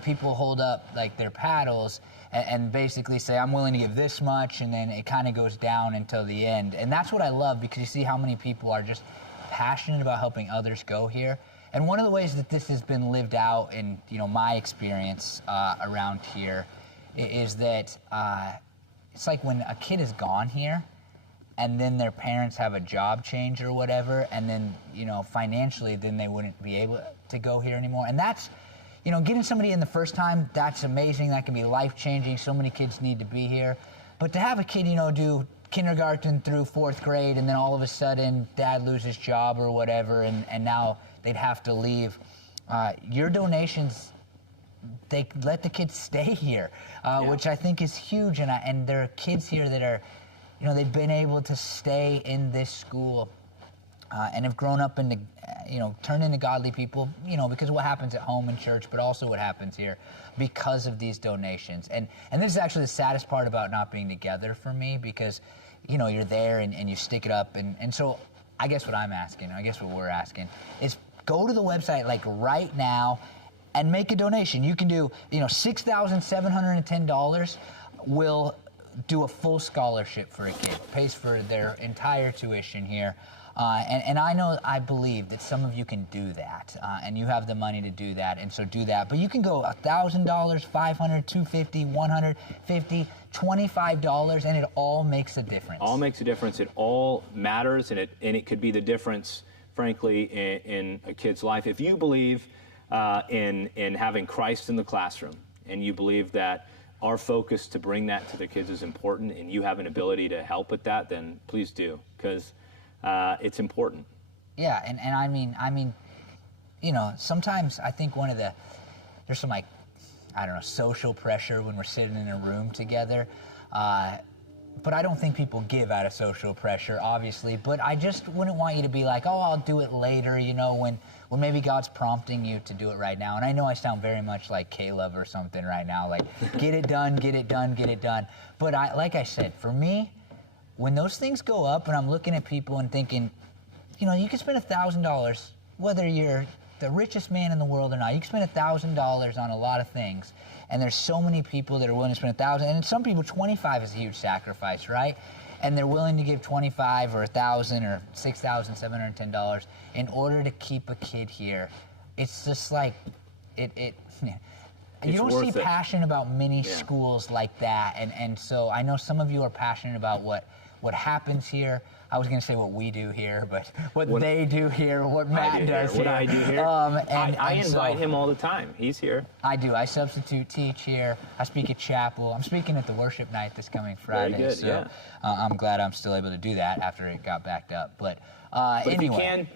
people hold up like their paddles and basically say, I'm willing to give this much, and then it kind of goes down until the end. And that's what I love, because you see how many people are just passionate about helping others go here. And one of the ways that this has been lived out in, you know, my experience around here is that it's like when a kid is gone here, and then their parents have a job change or whatever, and then, financially, then they wouldn't be able to go here anymore. And that's, getting somebody in the first time, that's amazing. That can be life-changing. So many kids need to be here. But to have a kid, do kindergarten through 4th grade, and then all of a sudden dad loses his job or whatever, and now they'd have to leave. Your donations, they let the kids stay here, which I think is huge. And there are kids here that are, they've been able to stay in this school and have grown up into, turned into godly people, because of what happens at home in church, but also what happens here because of these donations. And this is actually the saddest part about not being together for me, because, you're there and you stick it up. And so I guess what we're asking is go to the website like right now and make a donation. You can do, $6,710 will do a full scholarship for a kid, pays for their entire tuition here. And I believe that some of you can do that, and you have the money to do that, and so do that. But you can go $1,000, $500, $250, $150, $25, and it all makes a difference. All makes a difference. It all matters, and it could be the difference, frankly, in a kid's life. If you believe in having Christ in the classroom, and you believe that our focus to bring that to the kids is important, and you have an ability to help with that, then please do, because it's important. Yeah, and I mean, sometimes I think there's some social pressure when we're sitting in a room together. But I don't think people give out of social pressure, obviously. But I just wouldn't want you to be like, oh, I'll do it later, when maybe God's prompting you to do it right now. And I know I sound very much like Caleb or something right now, like, get it done, get it done, get it done. But like I said, for me, when those things go up and I'm looking at people and thinking, you can spend $1,000, whether you're the richest man in the world or not, you can spend $1,000 on a lot of things. And there's so many people that are willing to spend $1,000, and some people, $25 is a huge sacrifice, right? And they're willing to give $25 or $1,000 or $6,710 in order to keep a kid here. It's just like you don't see passion about many schools like that, and so I know some of you are passionate about what happens here. I was going to say what we do here, but what they do here, what Matt does here. What I do here. I invite him all the time. He's here. I do. I substitute teach here. I speak at chapel. I'm speaking at the worship night this coming Friday. Very good, so I'm glad I'm still able to do that after it got backed up. But anyway. If you can,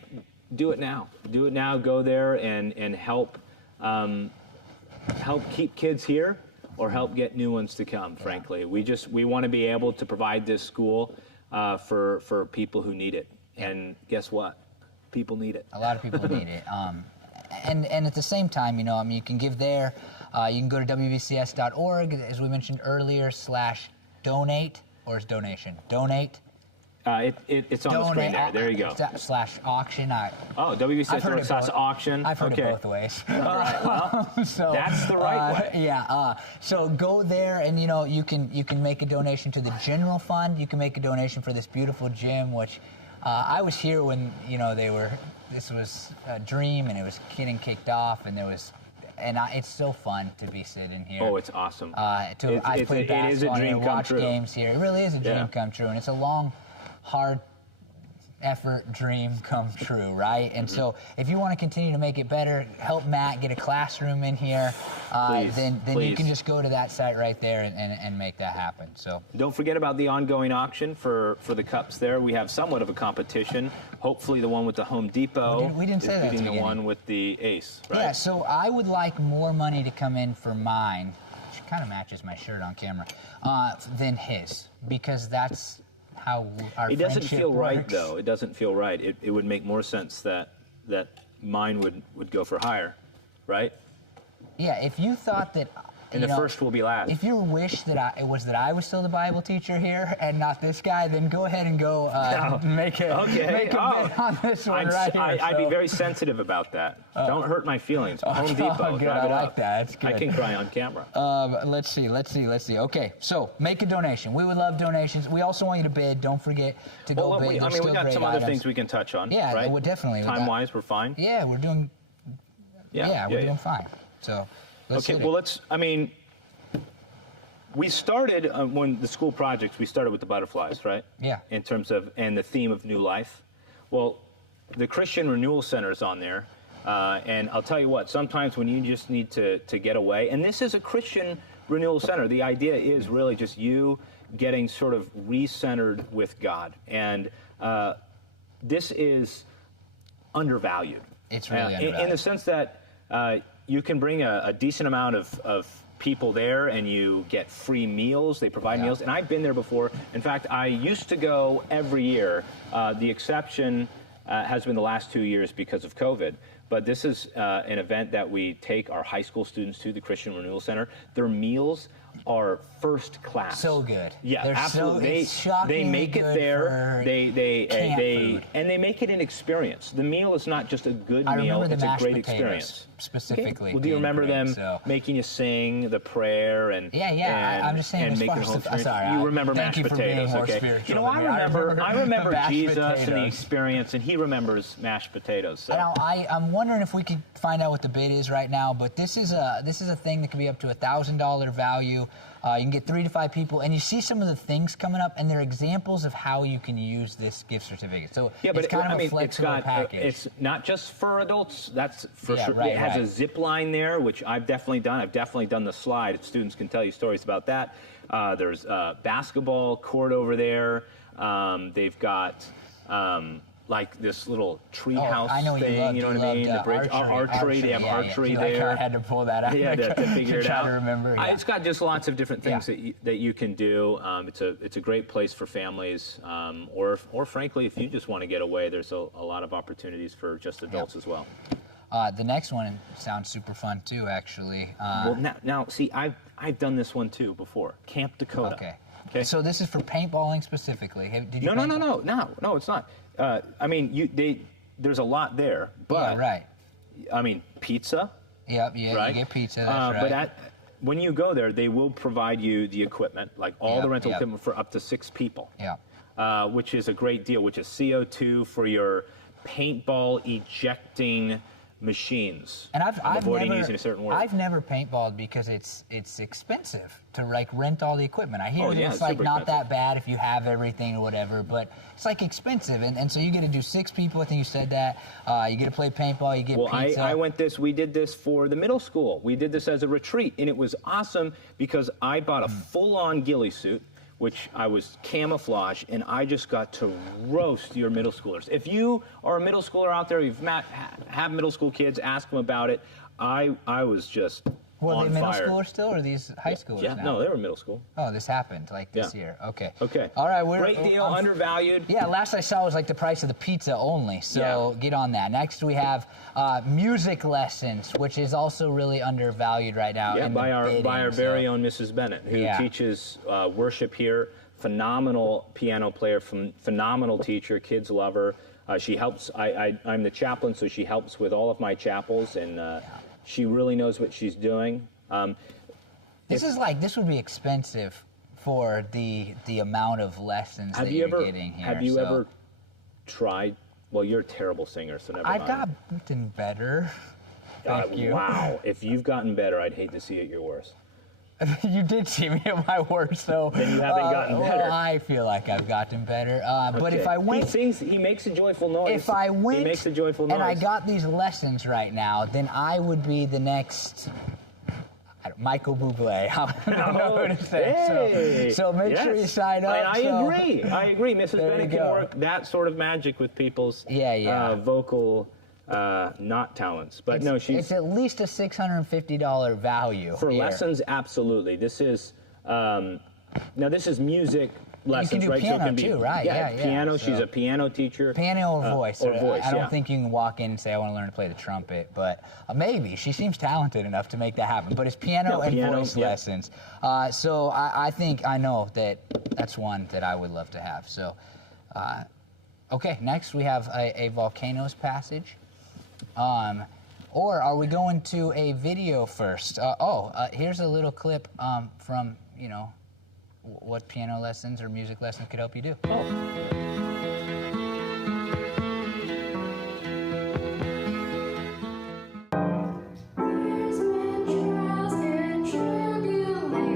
do it now. Do it now. Go there and help keep kids here, or help get new ones to come, frankly. We want to be able to provide this school for people who need it. And guess what? People need it. A lot of people need it. And at the same time, you can give there. You can go to wvcs.org, as we mentioned earlier, /donate, or is donation? Donate. It's on the screen there. There you go. /auction. WVCS.auction. I've heard it both ways. All right. Well, so, that's the right way. Yeah. So go there, and you can make a donation to the general fund. You can make a donation for this beautiful gym, which I was here when this was a dream, and it was getting kicked off, and it's so fun to be sitting here. Oh, it's awesome. I played basketball and watch games here. It really is a dream come true, and it's a long, hard effort dream come true, right? And so if you want to continue to make it better, help Matt get a classroom in here, then you can just go to that site right there and make that happen. So don't forget about the ongoing auction for the cups there. We have somewhat of a competition. Hopefully the one with the Home Depot we didn't say that beating the one with the Ace, right? Yeah, so I would like more money to come in for mine, which kind of matches my shirt on camera, than his, because that's how our it doesn't feel works. Right, though. It doesn't feel right. It would make more sense that mine would go for higher, right? Yeah, if you thought that... And the first will be last. If your wish that I was still the Bible teacher here and not this guy, then go ahead and go make a bid on this one I'd be very sensitive about that. Don't hurt my feelings. Home Depot, good. I like that. That's good. I can cry on camera. Let's see. Okay, so make a donation. We would love donations. We also want you to bid. Don't forget to go bid. We got some other things we can touch on. Yeah, right? Well, definitely. Time-wise, we're fine. Yeah, we're doing. We're doing fine. So. Okay, well, we started when the school projects. We started with the butterflies, right? Yeah. In terms of and the theme of new life. Well, the Christian Renewal Center is on there, and I'll tell you what. Sometimes when you just need to get away, and this is a Christian Renewal Center. The idea is really just you getting sort of recentered with God, and this is undervalued. It's really undervalued. In the sense that you can bring a decent amount of people there, and you get free meals. They provide meals, and I've been there before. In fact, I used to go every year. The exception has been the last 2 years because of COVID. But this is an event that we take our high school students to, the Christian Renewal Center. Their meals are first class. So good. Yeah, they're absolutely. They make it there. And they make it an experience. The meal is not just a good meal; it's a great experience. Specifically. Okay. Well, do you remember them making you sing the prayer and I'm just saying. And making home sorry, you remember mashed potatoes, okay? You know, I remember Jesus and the experience, and he remembers mashed potatoes. So. Now, I'm wondering if we could find out what the bid is right now, but this is a thing that could be up to $1,000 value. You can get 3 to 5 people, and you see some of the things coming up, and they're examples of how you can use this gift certificate. So it's kind of a flexible package. It's not just for adults. That's for sure. Right, it has a zip line there, which I've definitely done. I've definitely done the slide. Students can tell you stories about that. There's a basketball court over there. They've got like this little treehouse thing, you know what I mean? The bridge, archery. They have archery there. I had to pull that out. Yeah, to figure it out. To remember. Yeah. It's got just lots of different things that you can do. It's a great place for families, or frankly, if you just want to get away, there's a lot of opportunities for just adults as well. The next one sounds super fun too, actually. Well, now, see, I've done this one too before. Camp Dakota. Okay. So this is for paintballing specifically. Did you No, it's not. I mean, there's a lot there, but I mean, pizza. Yep, right? You get pizza. That's right. But when you go there, they will provide you the equipment, like all the rental equipment for up to 6 people. Yeah. Which is a great deal. Which is CO2 for your paintball ejecting machines. And avoiding using a certain word. I've never paintballed because it's expensive to like rent all the equiment. I hear it's like not that bad if you have everything or whatever, but it's like expensive. And so you get to do 6 people. I think you said that. You get to play paintball. You get pizza. We did this for the middle school. We did this as a retreat, and it was awesome because I bought a full-on ghillie suit, which I was camouflage, and I just got to roast your middle schoolers. If you are a middle schooler out there, have middle school kids, ask them about it. I was just on fire. Were they middle schoolers still, or are these high schoolers now? No, they were middle school. Oh, this happened like this year. Okay. Okay. All right. Great deal, undervalued. Yeah, last I saw was like the price of the pizza only, so get on that. Next we have music lessons, which is also really undervalued right now. Yeah, by our very own Mrs. Bennett, who teaches worship here. Phenomenal piano player, phenomenal teacher. Kids love her. She helps. I'm the chaplain, so she helps with all of my chapels, and she really knows what she's doing. This would be expensive for the amount of lessons that you're getting here. Have you ever tried? Well, you're a terrible singer, so never mind. I've gotten better. Thank you. Wow. If you've gotten better, I'd hate to see it your worst. You did see me at my worst, so then you haven't gotten better. Well, I feel like I've gotten better. But if I win, he makes a joyful noise. If I win, he makes a joyful noise. And I got these lessons right now, then I would be the next Michael Bublé. I don't know who to say. Hey, so make sure you sign up. I agree. Mrs. Bennett can work that sort of magic with people's vocal. Not talents, but it's at least a $650 value for lessons. Absolutely, this is this is music lessons, you can do right? piano so it can be, too, right? Piano. So she's a piano teacher. Piano or voice. I don't yeah. think you can walk in and say I want to learn to play the trumpet, but maybe she seems talented enough to make that happen. But it's piano and voice lessons. So I think I know that's one that I would love to have. So, okay, next we have a volcanoes passage. Or are we going to a video first? Here's a little clip from, what piano lessons or music lessons could help you do. There's been trials and tribulations.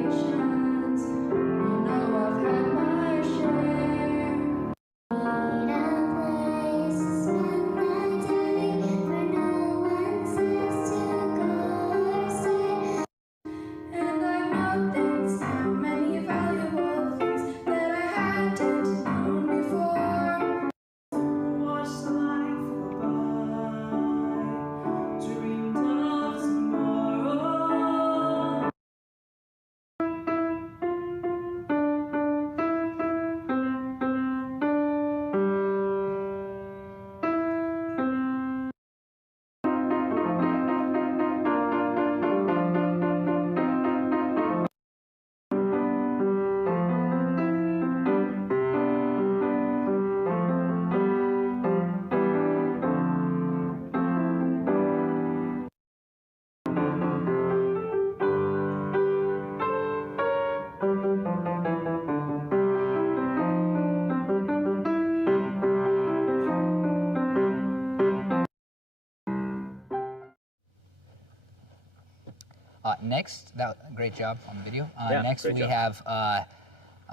Great job on the video. Yeah, Next great we job. have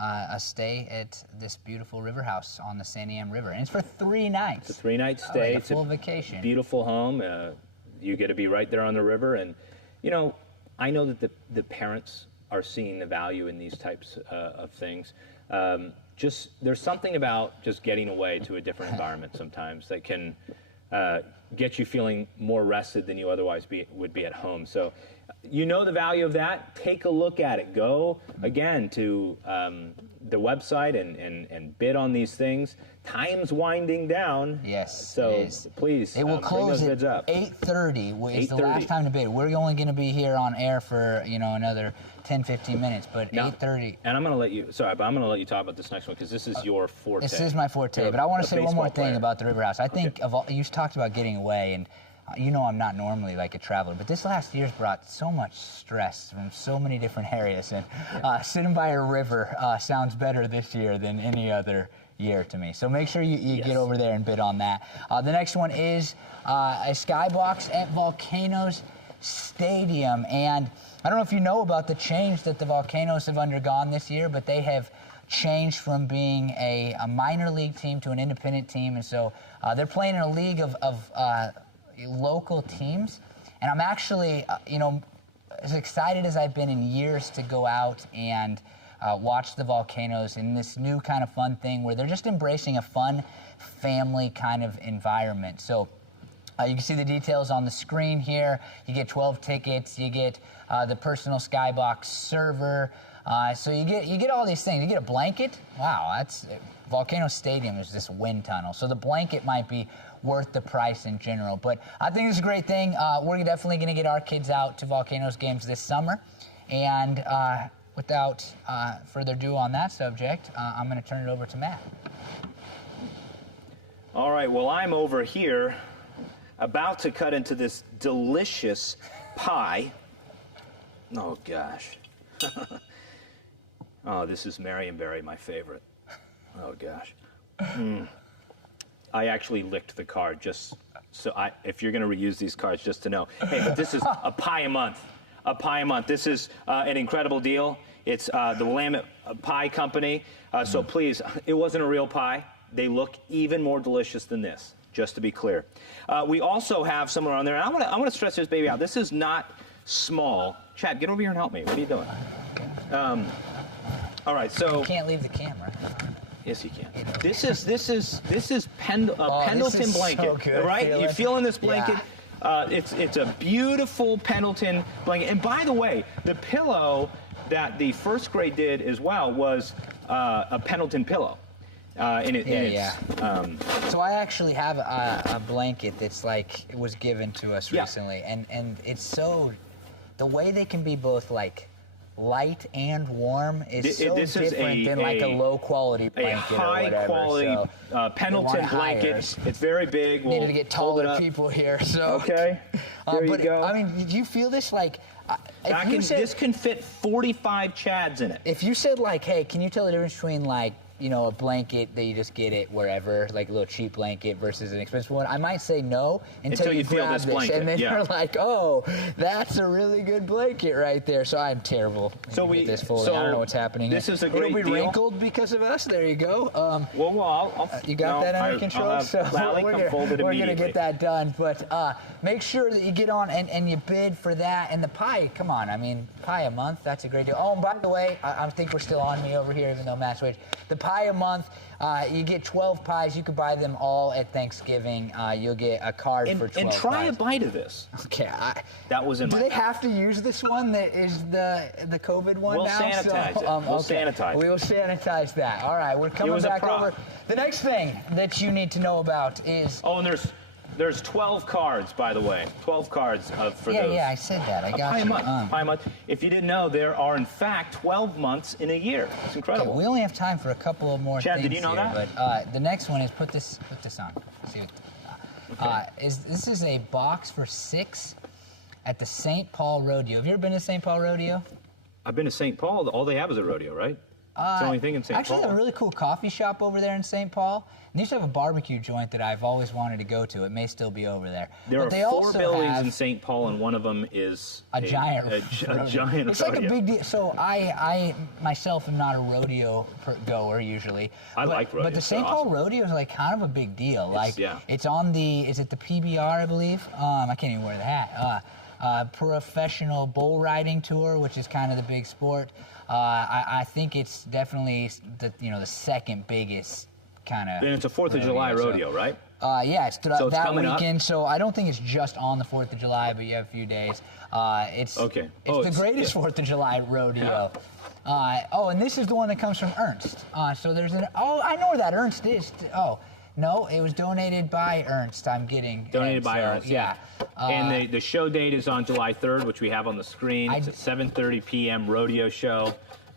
a stay at this beautiful river house on the Santiam River, and it's for 3 nights. It's a 3-night stay. Like a full vacation. Beautiful home. You get to be right there on the river, and I know that the parents are seeing the value in these types of things. There's something about just getting away to a different environment sometimes that can get you feeling more rested than you otherwise would be at home. So you know the value of that. Take a look at it. Go again to the website and bid on these things. Time's winding down. Yes, so it is. Please it will close bring those bids at up. 8:30 is the last time to bid. We're only going to be here on air for another 10-15 minutes, but 8:30. And I'm going to let you. Sorry, but I'm going to let you talk about this next one because this is your forte. This is my forte. You're but I want a to say one more baseball thing player. about the River House. I think you talked about getting away, and I'm not normally like a traveler, but this last year's brought so much stress from so many different areas, and sitting by a river sounds better this year than any other year to me. So make sure you get over there and bid on that. The next one is a skybox at Volcanoes Stadium, and I don't know if you know about the change that the Volcanoes have undergone this year, but they have changed from being a minor league team to an independent team, and so they're playing in a league of local teams, and I'm actually, as excited as I've been in years to go out and watch the Volcanoes in this new kind of fun thing where they're just embracing a fun family kind of environment. So you can see the details on the screen here. You get 12 tickets, you get the personal skybox server, so you get all these things. You get a blanket. Wow, Volcano Stadium is this wind tunnel, so the blanket might be worth the price in general. But I think it's a great thing. We're definitely going to get our kids out to Volcanoes games this summer. And without further ado on that subject, I'm going to turn it over to Matt. All right, well, I'm over here about to cut into this delicious pie. Oh, gosh. Oh, this is Marionberry, my favorite. Oh, gosh. I actually licked the card just so if you're going to reuse these cards, just to know. Hey, but this is a pie a month. A pie a month. This is an incredible deal. It's the Willamette Pie Company. So please, it wasn't a real pie. They look even more delicious than this, just to be clear. We also have somewhere on there, and I want to stress this baby out. This is not small. Chad, get over here and help me. What are you doing? All right, so You can't leave the camera. yes, you can. This is Pendleton this is blanket, so good. right? You feeling this blanket? Yeah. It's a beautiful Pendleton blanket. And by the way, the pillow that the first grade did as well was a Pendleton pillow. So I actually have a blanket that's it was given to us recently, and it's so, the way they can be both light and warm is so different than a low quality blanket a high or whatever. quality Pendleton blanket. It's very big. Needed to get taller people here. So okay, there you go. I mean, did you feel this this can fit 45 Chads in it. If you said hey, can you tell the difference between a blanket that you just get it wherever, like a little cheap blanket versus an expensive one, I might say no until you feel grab this blanket. And then you're like, oh, that's a really good blanket right there. So I'm terrible with this folding. I don't know what's happening. This is a great deal. It'll be deal. wrinkled because of us. There you go. You got that under control? So we're going to get that done. But make sure that you get on and you bid for that. And the pie, come on. I mean, pie a month, that's a great deal. Oh, and by the way, I think we're still on me over here, even though Matt's waiting. The pie a month, you get 12 pies. You can buy them all at Thanksgiving. You'll get a card for 12 And try pies. a bite of this. Okay. That was in my Do they have to use this one that is the COVID one We'll now? sanitize it. We'll sanitize it. We will sanitize that. All right, we're coming back over. The next thing that you need to know about is... Oh, and there's 12 cards, by the way. 12 cards for those. Yeah, I said that. I got you. Pie month. If you didn't know, there are, in fact, 12 months in a year. It's incredible. Okay, we only have time for a couple of more Chad, things did you know here, that? But the next one is put this on. See, this is a box for 6 at the St. Paul Rodeo. Have you ever been to St. Paul Rodeo? I've been to St. Paul. All they have is a rodeo, right? It's the only thing in St. Paul. Actually, a really cool coffee shop over there in St. Paul. And they used to have a barbecue joint that I've always wanted to go to. It may still be over there. There but are they 4 also buildings have in St. Paul, and one of them is a giant giant It's like rodeo. a big deal. So I myself am not a rodeo goer usually. I like rodeos. But the St. Paul rodeo is like kind of a big deal. It's on is it the PBR, I believe? I can't even wear the hat. Professional bull riding tour, which is kind of the big sport. I think it's definitely the second biggest kind of. And it's a 4th of July rodeo, right? Yeah, it's it's that coming weekend. up? So I don't think it's just on the 4th of July, but you have a few days. It's okay. It's the greatest 4th of July rodeo. Yeah. And this is the one that comes from Ernst. So there's I know where that Ernst is. No, it was donated by Ernst. I'm getting donated by Ernst. Yeah. And the show date is on July 3rd, which we have on the screen. It's a 7:30 p.m. rodeo show.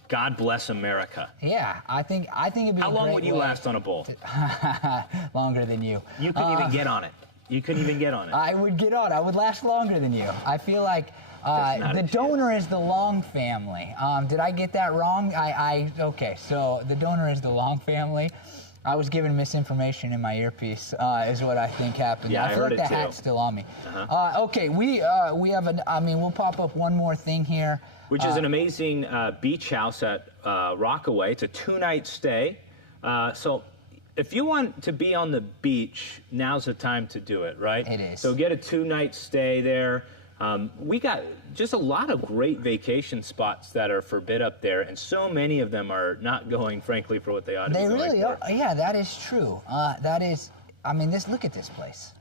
God bless America. Yeah, I think it'd be. How long would you last on a bull? Longer than you. You couldn't even get on it. You couldn't even get on it. I would get on. I would last longer than you. I feel like the donor is the Long family. Did I get that wrong? Okay. So the donor is the Long family. I was given misinformation in my earpiece, is what I think happened. Yeah, I feel heard like the it too. hat's still on me. Okay, we have we'll pop up one more thing here. Which is an amazing beach house at Rockaway. It's a 2-night stay. So if you want to be on the beach, now's the time to do it, right? It is. So get a 2-night stay there. We got just a lot of great vacation spots that are for bid up there, and so many of them are not going, frankly, for what they ought to be going for. They really are. Yeah, that is true. Look at this place.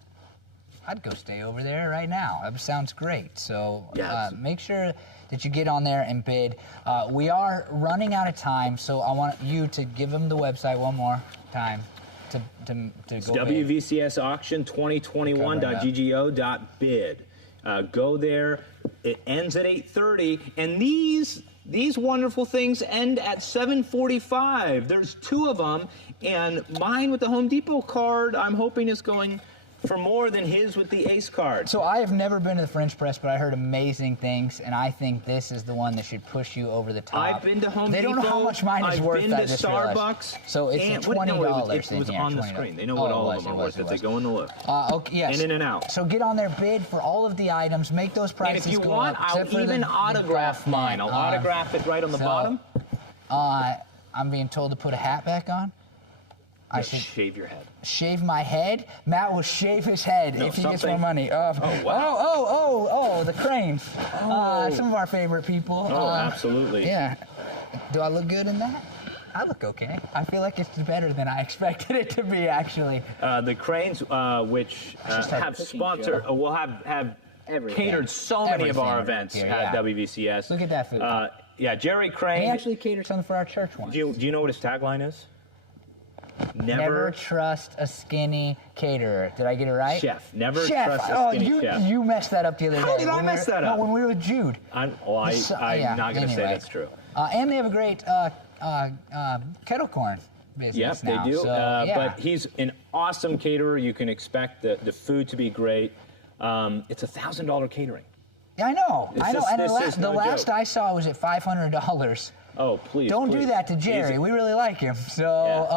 I'd go stay over there right now. That sounds great. So make sure that you get on there and bid. We are running out of time, so I want you to give them the website one more time to go It's bid. WVCSauction2021.ggo.bid. Go there. It ends at 8:30, and these wonderful things end at 7:45. There's 2 of them, and mine with the Home Depot card, I'm hoping is going for more than his with the Ace card. So I have never been to the French Press, but I heard amazing things, and I think this is the one that should push you over the top. I've been to Home Depot. They don't know how much mine is worth. I've been to Starbucks. So it's $20. It was on the screen. They know what all of them are worth if they go in the look. Okay, yes. In and out. So get on there, bid for all of the items, make those prices And if you go want, up, I'll except for even the autograph mine. I'll autograph it right on the bottom. I'm being told to put a hat back on. I should shave your head. Shave my head? Matt will shave his head if he gets more money. Wow. The Cranes. Some of our favorite people. Absolutely. Yeah. Do I look good in that? I look okay. I feel like it's better than I expected it to be, actually. The Cranes, which have sponsored, will have catered so many of our events here, at WVCS. Look at that food. Jerry Crane. He actually catered something for our church once. Do you know what his tagline is? Never trust a skinny caterer. Did I get it right? Chef. Never trust a skinny chef. You messed that up the other day. How did I mess that up? No, when we were with Jude. I'm not going to say that's true. And they have a great kettle corn business now. They do. So, but he's an awesome caterer. You can expect the food to be great. It's $1,000 catering. Yeah, I know. And the last joke. I saw was at $500. Oh, please. Don't do that to Jerry. We really like him. So,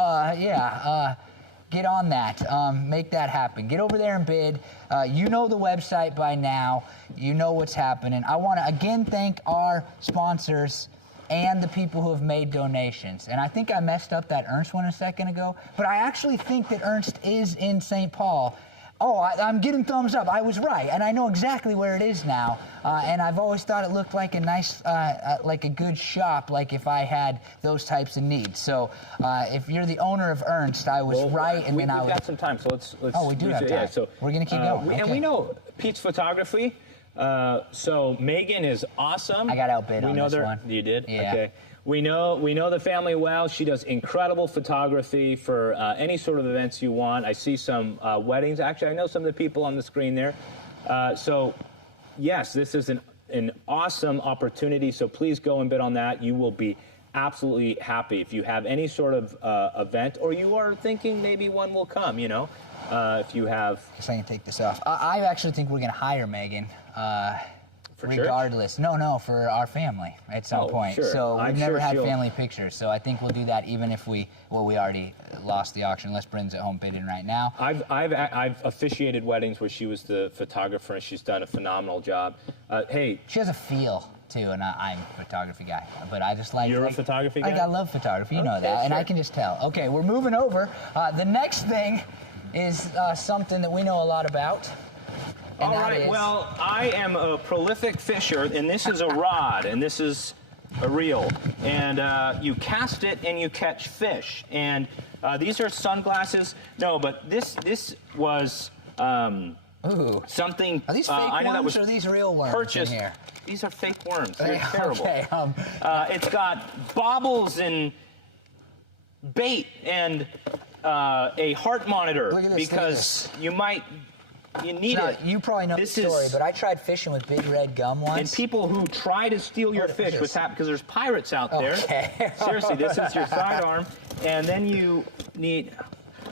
get on that. Make that happen. Get over there and bid. You know the website by now. You know what's happening. I want to again thank our sponsors and the people who have made donations. And I think I messed up that Ernst one a second ago, but I actually think that Ernst is in St. Paul. Oh, I'm getting thumbs up. I was right, and I know exactly where it is now. And I've always thought it looked like a nice, like a good shop, like if I had those types of needs. So if you're the owner of Ernst, I was right, and we've got some time, so let's. Oh, we do have time. Yeah, so we're gonna keep going. And we know Pete's photography. So Megan is awesome. I got outbid on this one. You did? Yeah. Okay. We know the family well. She does incredible photography for any sort of events you want. I see some weddings. Actually, I know some of the people on the screen there. So, yes, this is an awesome opportunity. So please go and bid on that. You will be absolutely happy if you have any sort of event, or you are thinking maybe one will come. If you have. I guess I can take this off. I actually think we're going to hire Megan. regardless. church? No, for our family at some point. Sure. So we've I'm never sure had she'll- family pictures. So I think we'll do that even if we already lost the auction. Unless Bryn's at home bidding right now. I've officiated weddings where she was the photographer, and she's done a phenomenal job. Hey, She has a feel too, and I'm a photography guy. But I just like. You're a photography guy? I love photography. You know Okay, that, and I sure. can just tell. Okay, we're moving over. The next thing is something that we know a lot lot about. all right. Well, I am a prolific fisher, and this is a rod, and this is a reel, and you cast it and you catch fish. And these are sunglasses. No, but this was Ooh. something. Are these fake I know that worms was or are these real worms purchased. in here? These are fake worms. They're terrible. Okay. It's got baubles and bait and a heart monitor Look at this, because you need Now, it. you probably know This the story, is- but I tried fishing with Big Red Gum once. And people who try to steal your Look at fish, this. what's happening? Because there's pirates out there. Okay. Seriously, this is your sidearm, and then you need.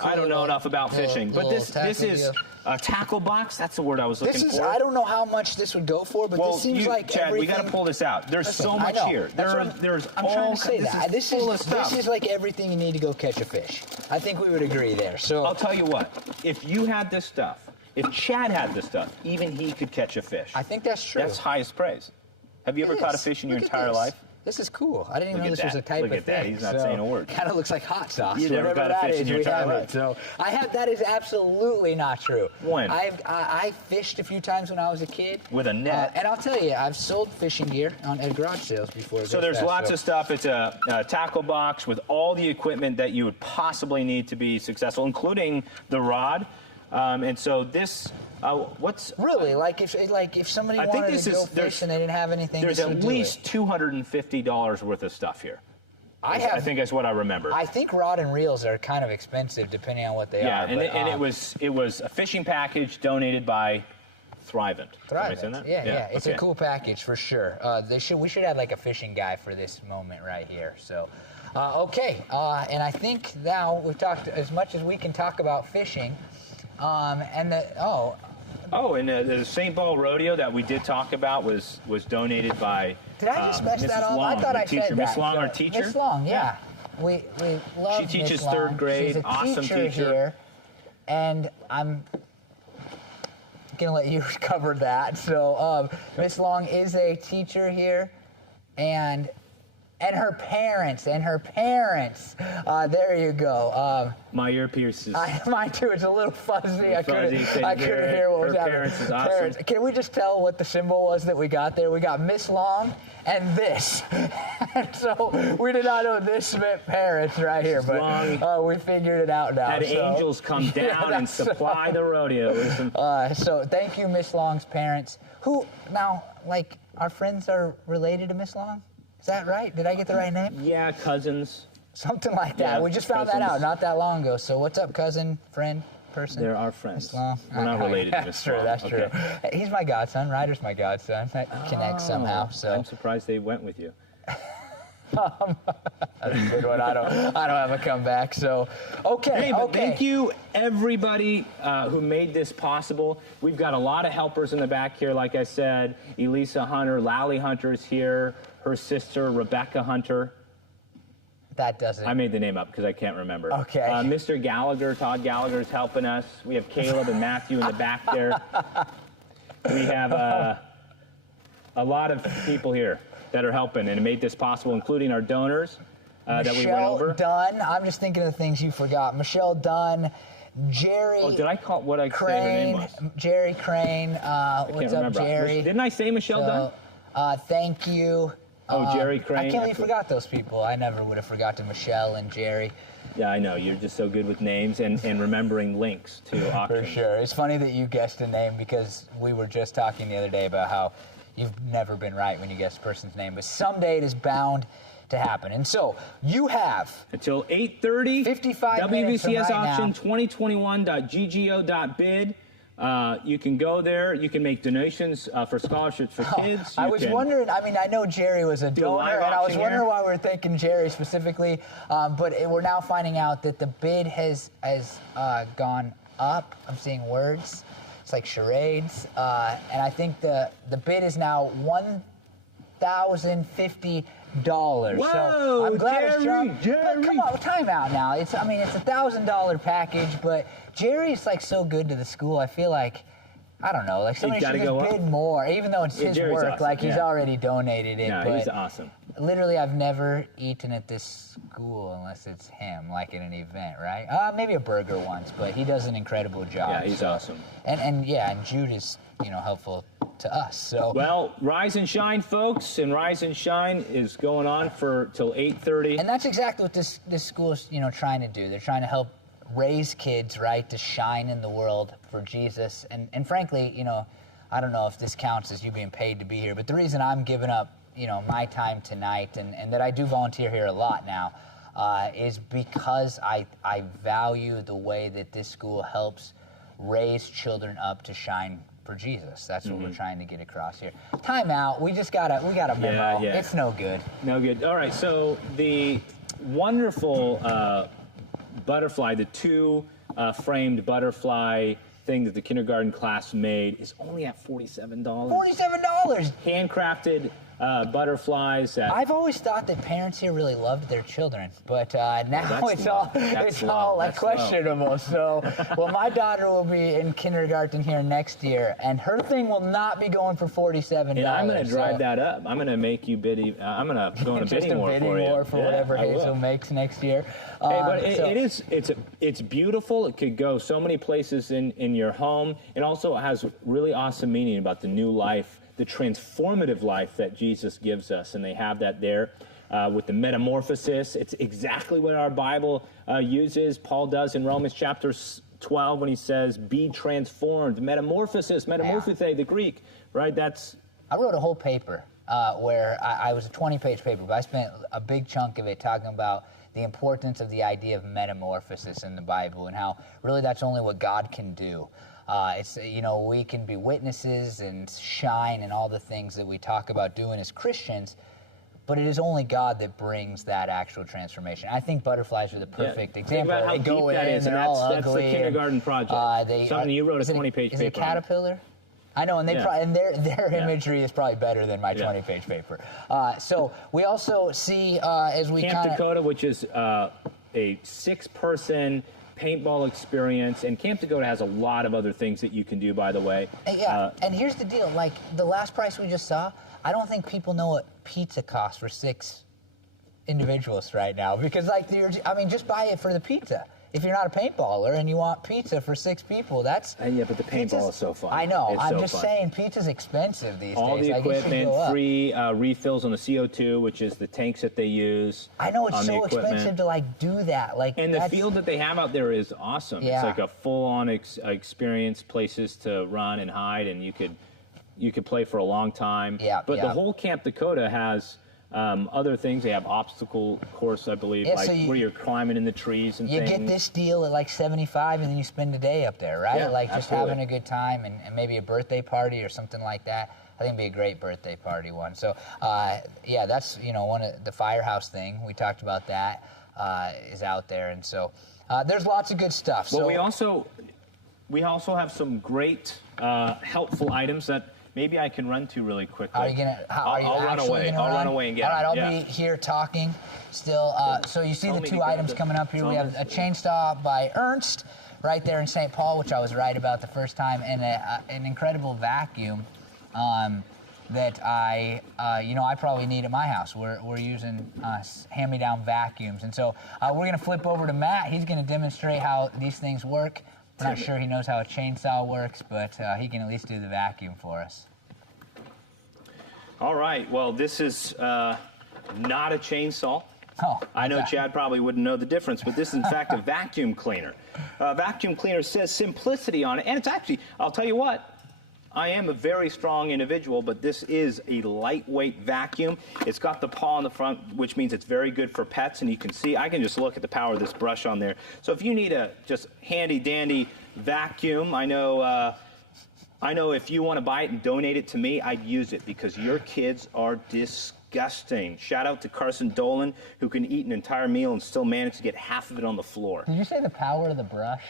I don't know enough about fishing, but this tackle is deal. a tackle box. That's the word I was looking This is, for. I don't know how much this would go for, but Well, this seems like Chad, we got to everything. pull this out. There's Listen, so I much know. here. That's what There's I'm all trying to say this that. is This full of stuff. This is like everything you need to go catch a fish. I think we would agree there. So I'll tell you what. If you had this stuff, if Chad had this stuff, even he could catch a fish. I think that's true. That's highest praise. Have you ever caught a fish in your Look at entire this. life? This is cool. I didn't even Look know at this was a that. type Look of at that. thing. He's not saying a word. Kind of looks like hot sauce. You never Whatever caught a that fish in is, your we entire have life. it. So that is absolutely not true. When? I fished a few times when I was a kid. With a net? And I'll tell you, I've sold fishing gear at garage sales before. So there's lots of stuff. It's a tackle box with all the equipment that you would possibly need to be successful, including the rod. And so this, what's Really, like if somebody I think wanted this to go is- fish and they didn't have anything, there's this would at do least it. $250 worth of stuff here. I think that's what I remember. I think rod and reels are kind of expensive depending on what they yeah, are. and it was a fishing package donated by Thrivent. Am I saying that? Yeah. It's okay. a cool package for sure. We should have like a fishing guy for this moment right here. So, okay, and I think now we've talked as much as we can talk about fishing. And the St. Paul Rodeo that we did talk about was donated by did I just mess Mrs. that up? Long, I thought the I teacher. said Miss that. Long, our So, teacher. Miss Long, yeah. We love She teaches Miss Long. third grade. She's a Awesome teacher. here, and I'm gonna let you cover that. So Miss Long is a teacher here, and her parents. There you go. My ear pierces. Mine too. It's a little fuzzy. I couldn't couldn't hear what was her happening. parents is awesome. Can we just tell what the symbol was that we got there? We got Miss Long and this. So we did not know this meant parents right here, but we figured it out now. Had so. angels come down and supply the rodeo with some. So thank you, Miss Long's parents. Who now, like, our friends are related to Miss Long? Is that right? Did I get the right name? Yeah, cousins. Something like that. Yeah, We just found that cousins. out not that long ago. So what's up, cousin, friend, person? They're our friends. Miss Long. We're not related to Miss That's true. Long. That's Okay. true. He's my godson. Ryder's my godson. That connects somehow. So I'm surprised they went with you. that's a good one. I don't have a comeback. So okay. Hey, but okay. thank you everybody who made this possible. We've got a lot of helpers in the back here. Like I said, Elisa Hunter, Lally Hunter's here. Her sister Rebecca Hunter. That doesn't. I made the name up because I can't remember. Okay. Mr. Gallagher, Todd Gallagher is helping us. We have Caleb and Matthew in the back there. We have a lot of people here that are helping and made this possible, including our donors that we went over. Michelle Dunn. I'm just thinking of the things you forgot. Michelle Dunn, Jerry. Oh, did I call what I said her name was? Jerry Crane. I What's can't up, remember. Jerry? Didn't I say Michelle Dunn? Thank you. Oh, Jerry Crane. I can't believe you That's forgot those people. I never would have forgotten Michelle and Jerry. Yeah, I know. You're just so good with names and remembering links to For auctions. sure. It's funny that you guessed a name because we were just talking the other day about how you've never been right when you guess a person's name, but someday it is bound to happen. And so you have Until 8:30, 55 minutes from WBCS right auction now. 2021.ggo.bid. You can go there. You can make donations for scholarships for kids. I You was can- wondering, I mean, I know Jerry was a a donor, live and I was auction wondering here. why we were thinking Jerry specifically, but we're now finding out that the bid has gone up. I'm seeing words. It's like charades, and I think the bid is now $1,050. Whoa, so I'm glad it's Jerry. But come on, time out now. It's $1,000 package, but Jerry's like so good to the school. I feel like, I don't know, like somebody should just bid more, even though it's his Jerry's work. awesome. Like he's already donated it. No, but he's awesome. Literally, I've never eaten at this school unless it's him, like at an event, right? Maybe a burger once, but he does an incredible job. Yeah, he's awesome. And Jude is, helpful to us. So well, Rise and Shine, folks, and Rise and Shine is going on till 8:30. And that's exactly what this school is, trying to do. They're trying to help raise kids, right, to shine in the world for Jesus. And frankly, I don't know if this counts as you being paid to be here, but the reason I'm giving up, my time tonight and that I do volunteer here a lot now is because I value the way that this school helps raise children up to shine for Jesus. That's what we're trying to get across here. Time out. We got a memo. Yeah. It's no good. No good. All right, so the wonderful butterfly, the two framed butterfly thing that the kindergarten class made is only at $47. $47! Handcrafted butterflies. I've always thought that parents here really loved their children, but now it's all like questionable. So, well, my daughter will be in kindergarten here next year, and her thing will not be going for $47. Yeah, I'm going to drive that up. I'm going to make you bid. I'm going to go on a bidding war for you. Just a whatever Hazel makes next year. Hey, but it's beautiful. It could go so many places in your home. It also has really awesome meaning about the new life, the transformative life that Jesus gives us, and they have that there with the metamorphosis. It's exactly what our Bible uses. Paul does in Romans chapter 12 when he says, be transformed. Metamorphosis, the Greek, right? I wrote a whole paper where I was a 20-page paper, but I spent a big chunk of it talking about the importance of the idea of metamorphosis in the Bible and how really that's only what God can do. We can be witnesses and shine and all the things that we talk about doing as Christians, but it is only God that brings that actual transformation. I think butterflies are the perfect example. Think about how they go deep that in, is, and they're all that's the ugly. kindergarten project. You wrote a 20-page paper. Is it a caterpillar? I know, and their imagery is probably better than my 20-page paper. So we also see as we Camp Dakota, which is a 6-person paintball experience, and Camp Dakota has a lot of other things that you can do, by the way. And here's the deal, like the last price we just saw, I don't think people know what pizza costs for 6 individuals right now, because just buy it for the pizza. If you're not a paintballer and you want pizza for 6 people, that's... But the paintball is so fun. I know. It's I'm so just fun. saying pizza's expensive these All days. the equipment, free refills on the CO2, which is the tanks that they use. I know, it's so expensive to do that. And the field that they have out there is awesome. Yeah. It's like a full-on experience, places to run and hide, and you could play for a long time. But the whole Camp Dakota has... other things, they have obstacle course, I believe, where you're climbing in the trees and things. You get this deal at like $75, and then you spend a day up there, right? Yeah, just having a good time and maybe a birthday party or something like that. I think it'd be a great birthday party one. So, that's one of the firehouse thing. We talked about that is out there, and so there's lots of good stuff. Well, we also have some great helpful items that. Maybe I can run to really quickly. I'll run away. I'll run away and get them. All right, I'll be here talking still. So you see the 2 items coming up here. We have a chainsaw by Ernst right there in St. Paul, which I was right about the first time, and an incredible vacuum that I probably need at my house. We're using hand-me-down vacuums. And so we're going to flip over to Matt. He's going to demonstrate how these things work. I'm not sure he knows how a chainsaw works, but he can at least do the vacuum for us. All right. Well, this is not a chainsaw. Oh, I know Chad probably wouldn't know the difference, but this is in fact a vacuum cleaner. Vacuum cleaner says simplicity on it, and it's actually, I'll tell you what, I am a very strong individual, but this is a lightweight vacuum. It's got the paw on the front, which means it's very good for pets, and you can see, I can just look at the power of this brush on there. So if you need a just handy-dandy vacuum, I know if you want to buy it and donate it to me, I'd use it because your kids are disgusting. Shout out to Carson Dolan, who can eat an entire meal and still manage to get half of it on the floor. Did you say the power of the brush?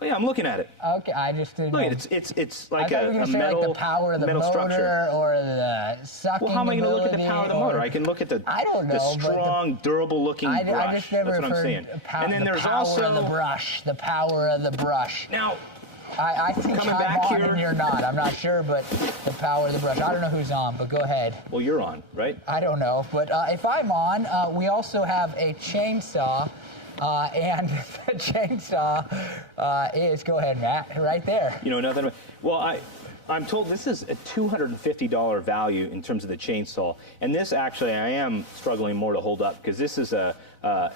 Well, yeah, I'm looking at it. Okay, I just didn't Look, know. it's like I thought you were a gonna say metal, like the power of the metal motor structure. or the sucking. Well, how am I going to look at the power of the motor? or- I can look at the I don't know, the but strong, durable-looking brush. I just never That's what I'm heard saying. And then the there's power also of the brush. The power of the brush. now. I think Coming I'm back on here- and you're not. I'm not sure, but the power of the brush. I don't know who's on, but go ahead. Well, you're on, right? I don't know, but if I'm on, we also have a chainsaw, and the chainsaw is, go ahead, Matt, right there. You know nothing. Well, I'm told this is a $250 value in terms of the chainsaw, and this actually I am struggling more to hold up because this is a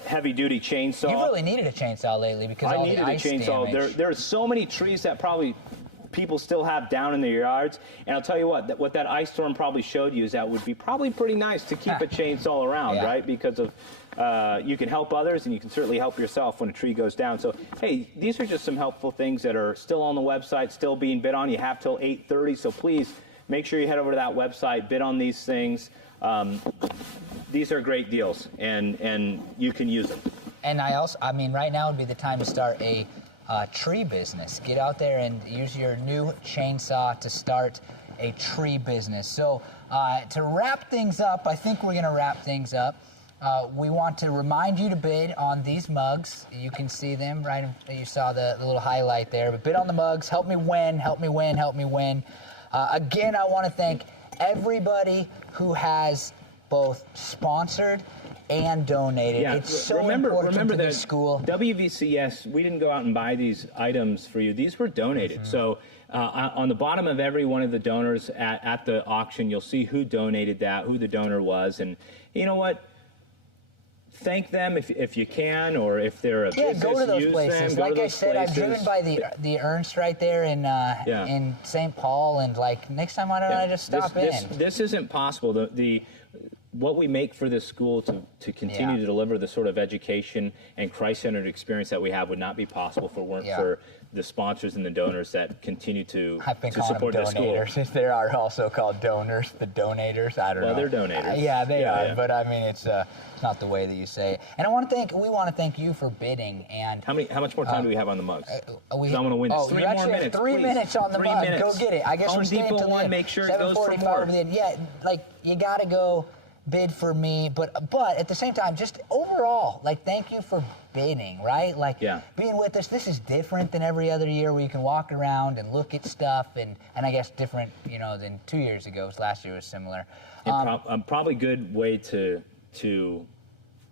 heavy-duty chainsaw. You really needed a chainsaw lately because I all needed the ice a chainsaw. damage. There are so many trees that probably people still have down in their yards, and I'll tell you what that ice storm probably showed you is that it would be probably pretty nice to keep a chainsaw around, Yeah. right? Because of you can help others and you can certainly help yourself when a tree goes down. So hey, these are just some helpful things that are still on the website, still being bid on. You have till 8:30, so please make sure you head over to that website, bid on these things. These are great deals, and you can use them. And I mean, right now would be the time to start a tree business. Get out there and use your new chainsaw to start a tree business. So to wrap things up, I think we're going to wrap things up. We want to remind you to bid on these mugs. You can see them right. You saw the little highlight there. But bid on the mugs. Help me win. Help me win. Help me win. Again, I want to thank everybody who has both sponsored and donated. Yeah, It's so remember important to that this school. WVCS, we didn't go out and buy these items for you. These were donated. So on the bottom of every one of the donors at the auction, you'll see who donated that, who the donor was. And you know what? Thank them if you can, or if they're a business, go to those use places. them. Like Go to I those said, places. I'm driven by the Ernst right there in St. Paul, and like next time, why don't I just stop in? This isn't possible. What we make for this school to continue to deliver the sort of education and Christ-centered experience that we have would not be possible if it weren't for the sponsors and the donors that continue to support the school. Donators. There are also called donors, the donators. I don't know. Well, they're donators. Yeah, they are. Yeah. But I mean, it's not the way that you say it. And we want to thank you for bidding. And how much more time do we have on the mugs? I want to win this. 3 more minutes. 3 please. minutes on the 3 mug. minutes. Go get it. I guess Home we're staying Depot till one. then. Make sure it goes for 7:45 more. over the end. Yeah, like you got to go bid for me, but at the same time, just overall, like, thank you for bidding, right? Like, being with us. This is different than every other year where you can walk around and look at stuff, and I guess different, than 2 years ago. 'Cause last year was similar. Probably good way to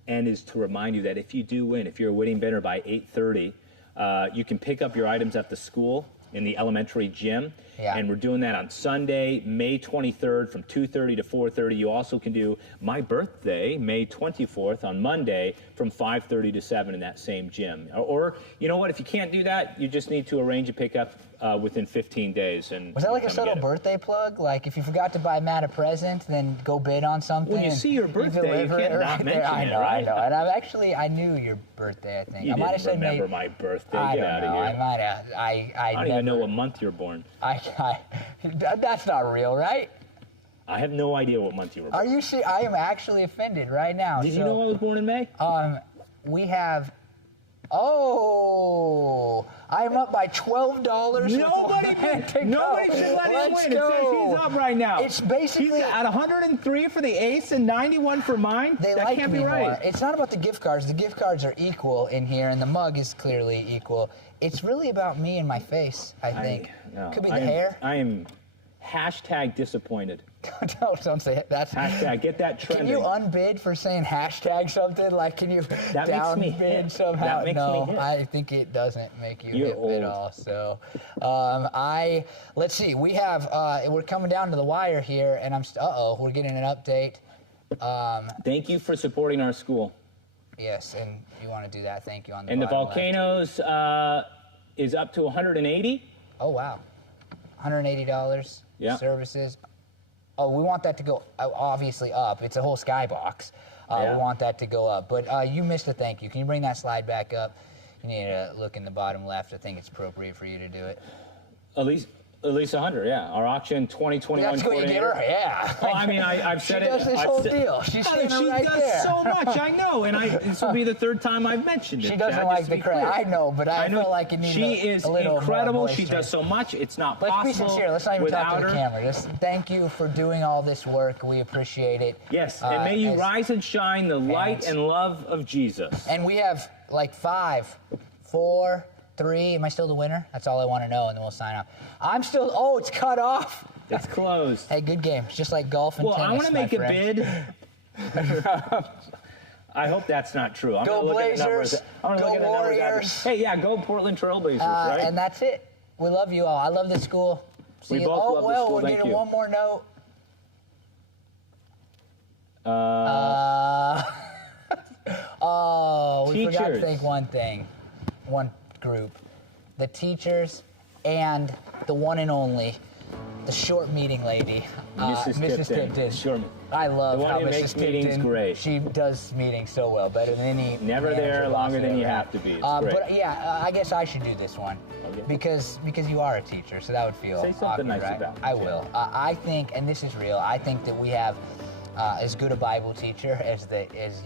end is to remind you that if you do win, if you're a winning bidder by 8:30, you can pick up your items at the school in the elementary gym. And we're doing that on Sunday, May 23rd from 2:30 to 4:30. You also can do my birthday, May 24th on Monday from 5:30 to 7 in that same gym. Or you know what, if you can't do that, you just need to arrange a pickup within 15 days. And was that like a subtle birthday plug? Like if you forgot to buy Matt a present, then go bid on something? Well, you see your birthday, you can't not mention it, right? I know. And I knew your birthday, I think. You I might have didn't said remember my birthday. I Get don't out know. of here. I might have. I don't even know what month you're born. That's not real, right? I have no idea what month you were born. Are you sure? I am actually offended right now. Did you know I was born in May? We have. Oh, I'm up by $12. Nobody should let him win. It says he's up right now. It's basically he's at 103 for the ace and 91 for mine. That like can't be right. More. It's not about the gift cards. The gift cards are equal in here, and the mug is clearly equal. It's really about me and my face, I think. Could be the hair. I am hashtag disappointed. Don't say it. That's hashtag. Get that trending. Can you unbid for saying hashtag something? Like, can you downbid somehow? That makes no, me hit. I think it doesn't make you You're hip old. at all. So, let's see. We have we're coming down to the wire here, and we're getting an update. Thank you for supporting our school. Yes, and you want to do that? Thank you. On the and the bottom volcanoes is up to 180. Oh wow, $180. Yeah. Services. Oh, we want that to go obviously up. It's a whole skybox. We want that to go up. But you missed a thank you. Can you bring that slide back up? You need to look in the bottom left. I think it's appropriate for you to do it. At least 100, yeah. Our auction 2021 That's what you give her, yeah. Well, I mean, I've said it. She does this whole deal. She's standing right there. She does so much, I know. And this will be the third time I've mentioned it. She doesn't like the credit. I know, but I feel like it needs a little more. She is incredible. She does so much. It's not possible. Let's be sincere. Let's not even talk to the her. camera. Just thank you for doing all this work. We appreciate it. Yes, and may you rise and shine the light and love of Jesus. And we have like 5, 4, 3. Am I still the winner? That's all I want to know, and then we'll sign off. I'm still. Oh, it's cut off. It's closed. Hey, good game. It's just like golf and tennis. Well, I want to make a bid. I hope that's not true. I'm go look Blazers. At the numbers. Go Warriors. Hey, yeah, go Portland Trail Blazers, right? And that's it. We love you all. I love this school. See we you. both love this school. We'll Thank need you. one more note. We forgot to thank one thing. One group. The teachers and the one and only, the short meeting lady, Mrs. Tipton. Sure. I love how makes Mrs. meetings Tipton, great. She does meetings so well, better than any. Never there, longer than you have to be. It's great. But yeah, I guess I should do this one because you are a teacher, so that would feel Say something awkward, nice right? about it. I will. I think, and this is real. I think that we have as good a Bible teacher as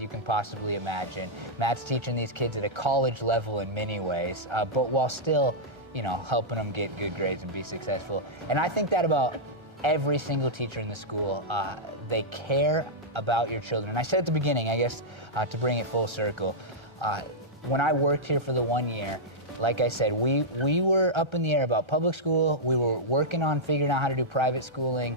you can possibly imagine. Matt's teaching these kids at a college level in many ways, but while still, helping them get good grades and be successful. And I think that about every single teacher in the school. They care about your children. And I said at the beginning, I guess, to bring it full circle, when I worked here for the 1 year, like I said, we were up in the air about public school. We were working on figuring out how to do private schooling.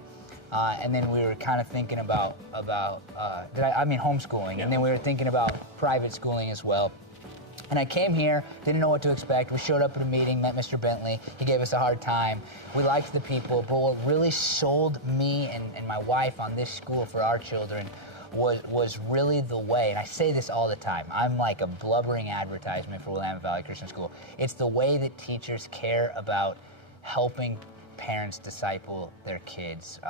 And then we were kind of thinking about homeschooling. Yeah. And then we were thinking about private schooling as well. And I came here, didn't know what to expect. We showed up at a meeting, met Mr. Bentley. He gave us a hard time. We liked the people, but what really sold me and my wife on this school for our children was really the way, and I say this all the time, I'm like a blubbering advertisement for Willamette Valley Christian School. It's the way that teachers care about helping parents disciple their kids,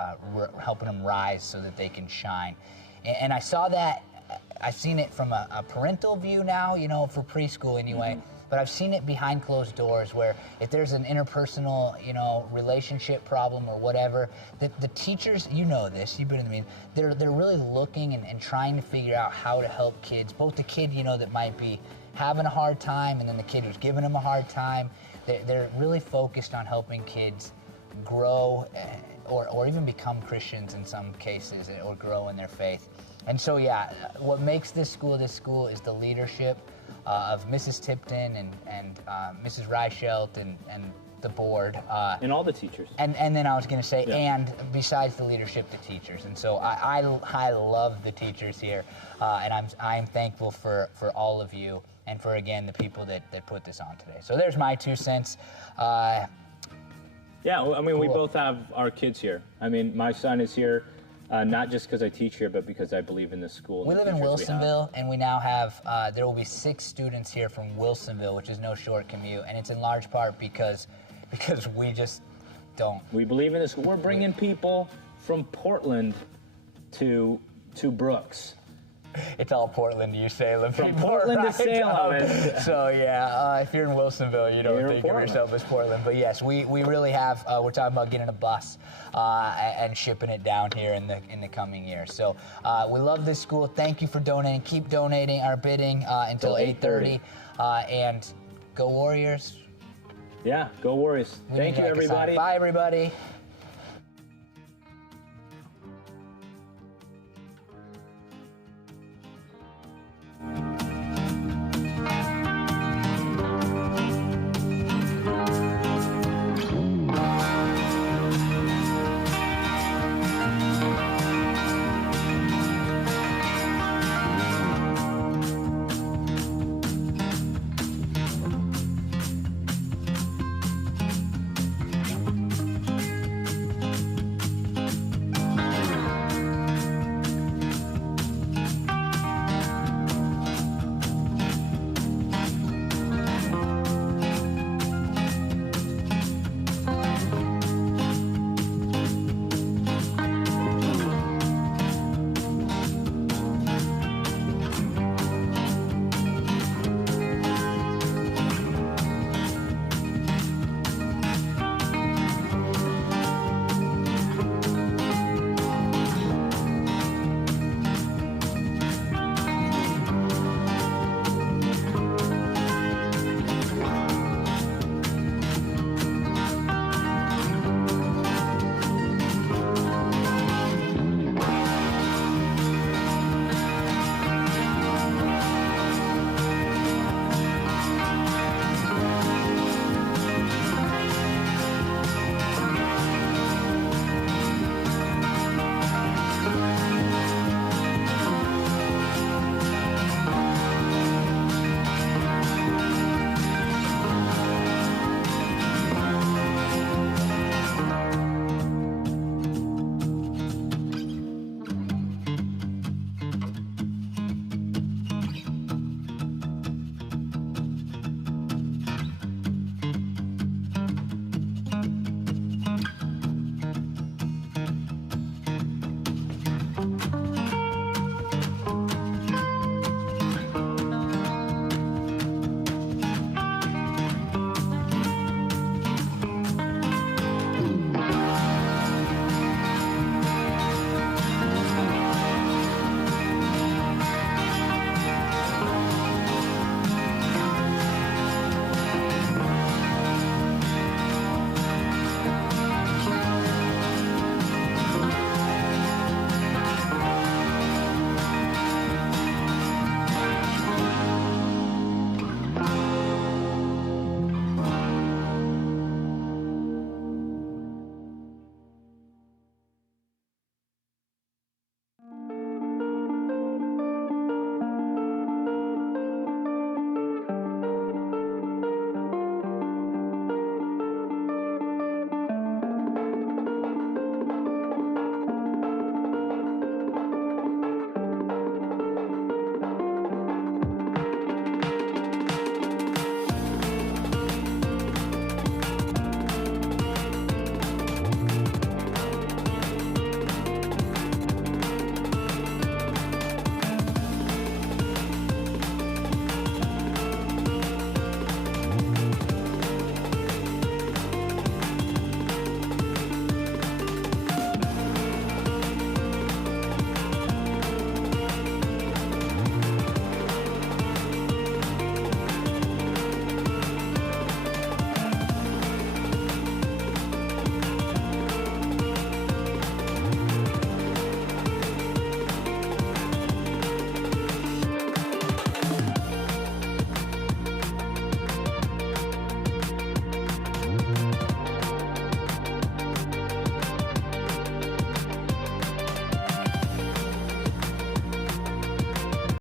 helping them rise so that they can shine. And I saw that. I've seen it from a parental view now, for preschool anyway, but I've seen it behind closed doors where if there's an interpersonal, relationship problem or whatever, the teachers, this, you've been in the meeting, they're really looking and trying to figure out how to help kids, both the kid, that might be having a hard time and then the kid who's giving them a hard time. They're really focused on helping kids grow or even become Christians in some cases or grow in their faith. And so, what makes this school is the leadership of Mrs. Tipton and Mrs. Reichelt and the board. And all the teachers. And then I was going to say, and besides the leadership, the teachers. And so I love the teachers here, and I'm thankful for all of you and for, again, the people that put this on today. So there's my 2 cents. Cool. We both have our kids here. My son is here. Not just because I teach here, but because I believe in this school. We live in Wilsonville, and we now have, there will be 6 students here from Wilsonville, which is no short commute, and it's in large part because we just don't. We believe in this school. We're bringing people from Portland to Brooks. It's all Portland to you, Salem. From Portland to Salem. So, if you're in Wilsonville, you don't think of yourself as Portland. But yes, we really have, we're talking about getting a bus and shipping it down here in the coming years. So we love this school. Thank you for donating. Keep donating. Our bidding until 8:30. And go Warriors. Yeah, go Warriors. Thank you, everybody. Bye, everybody.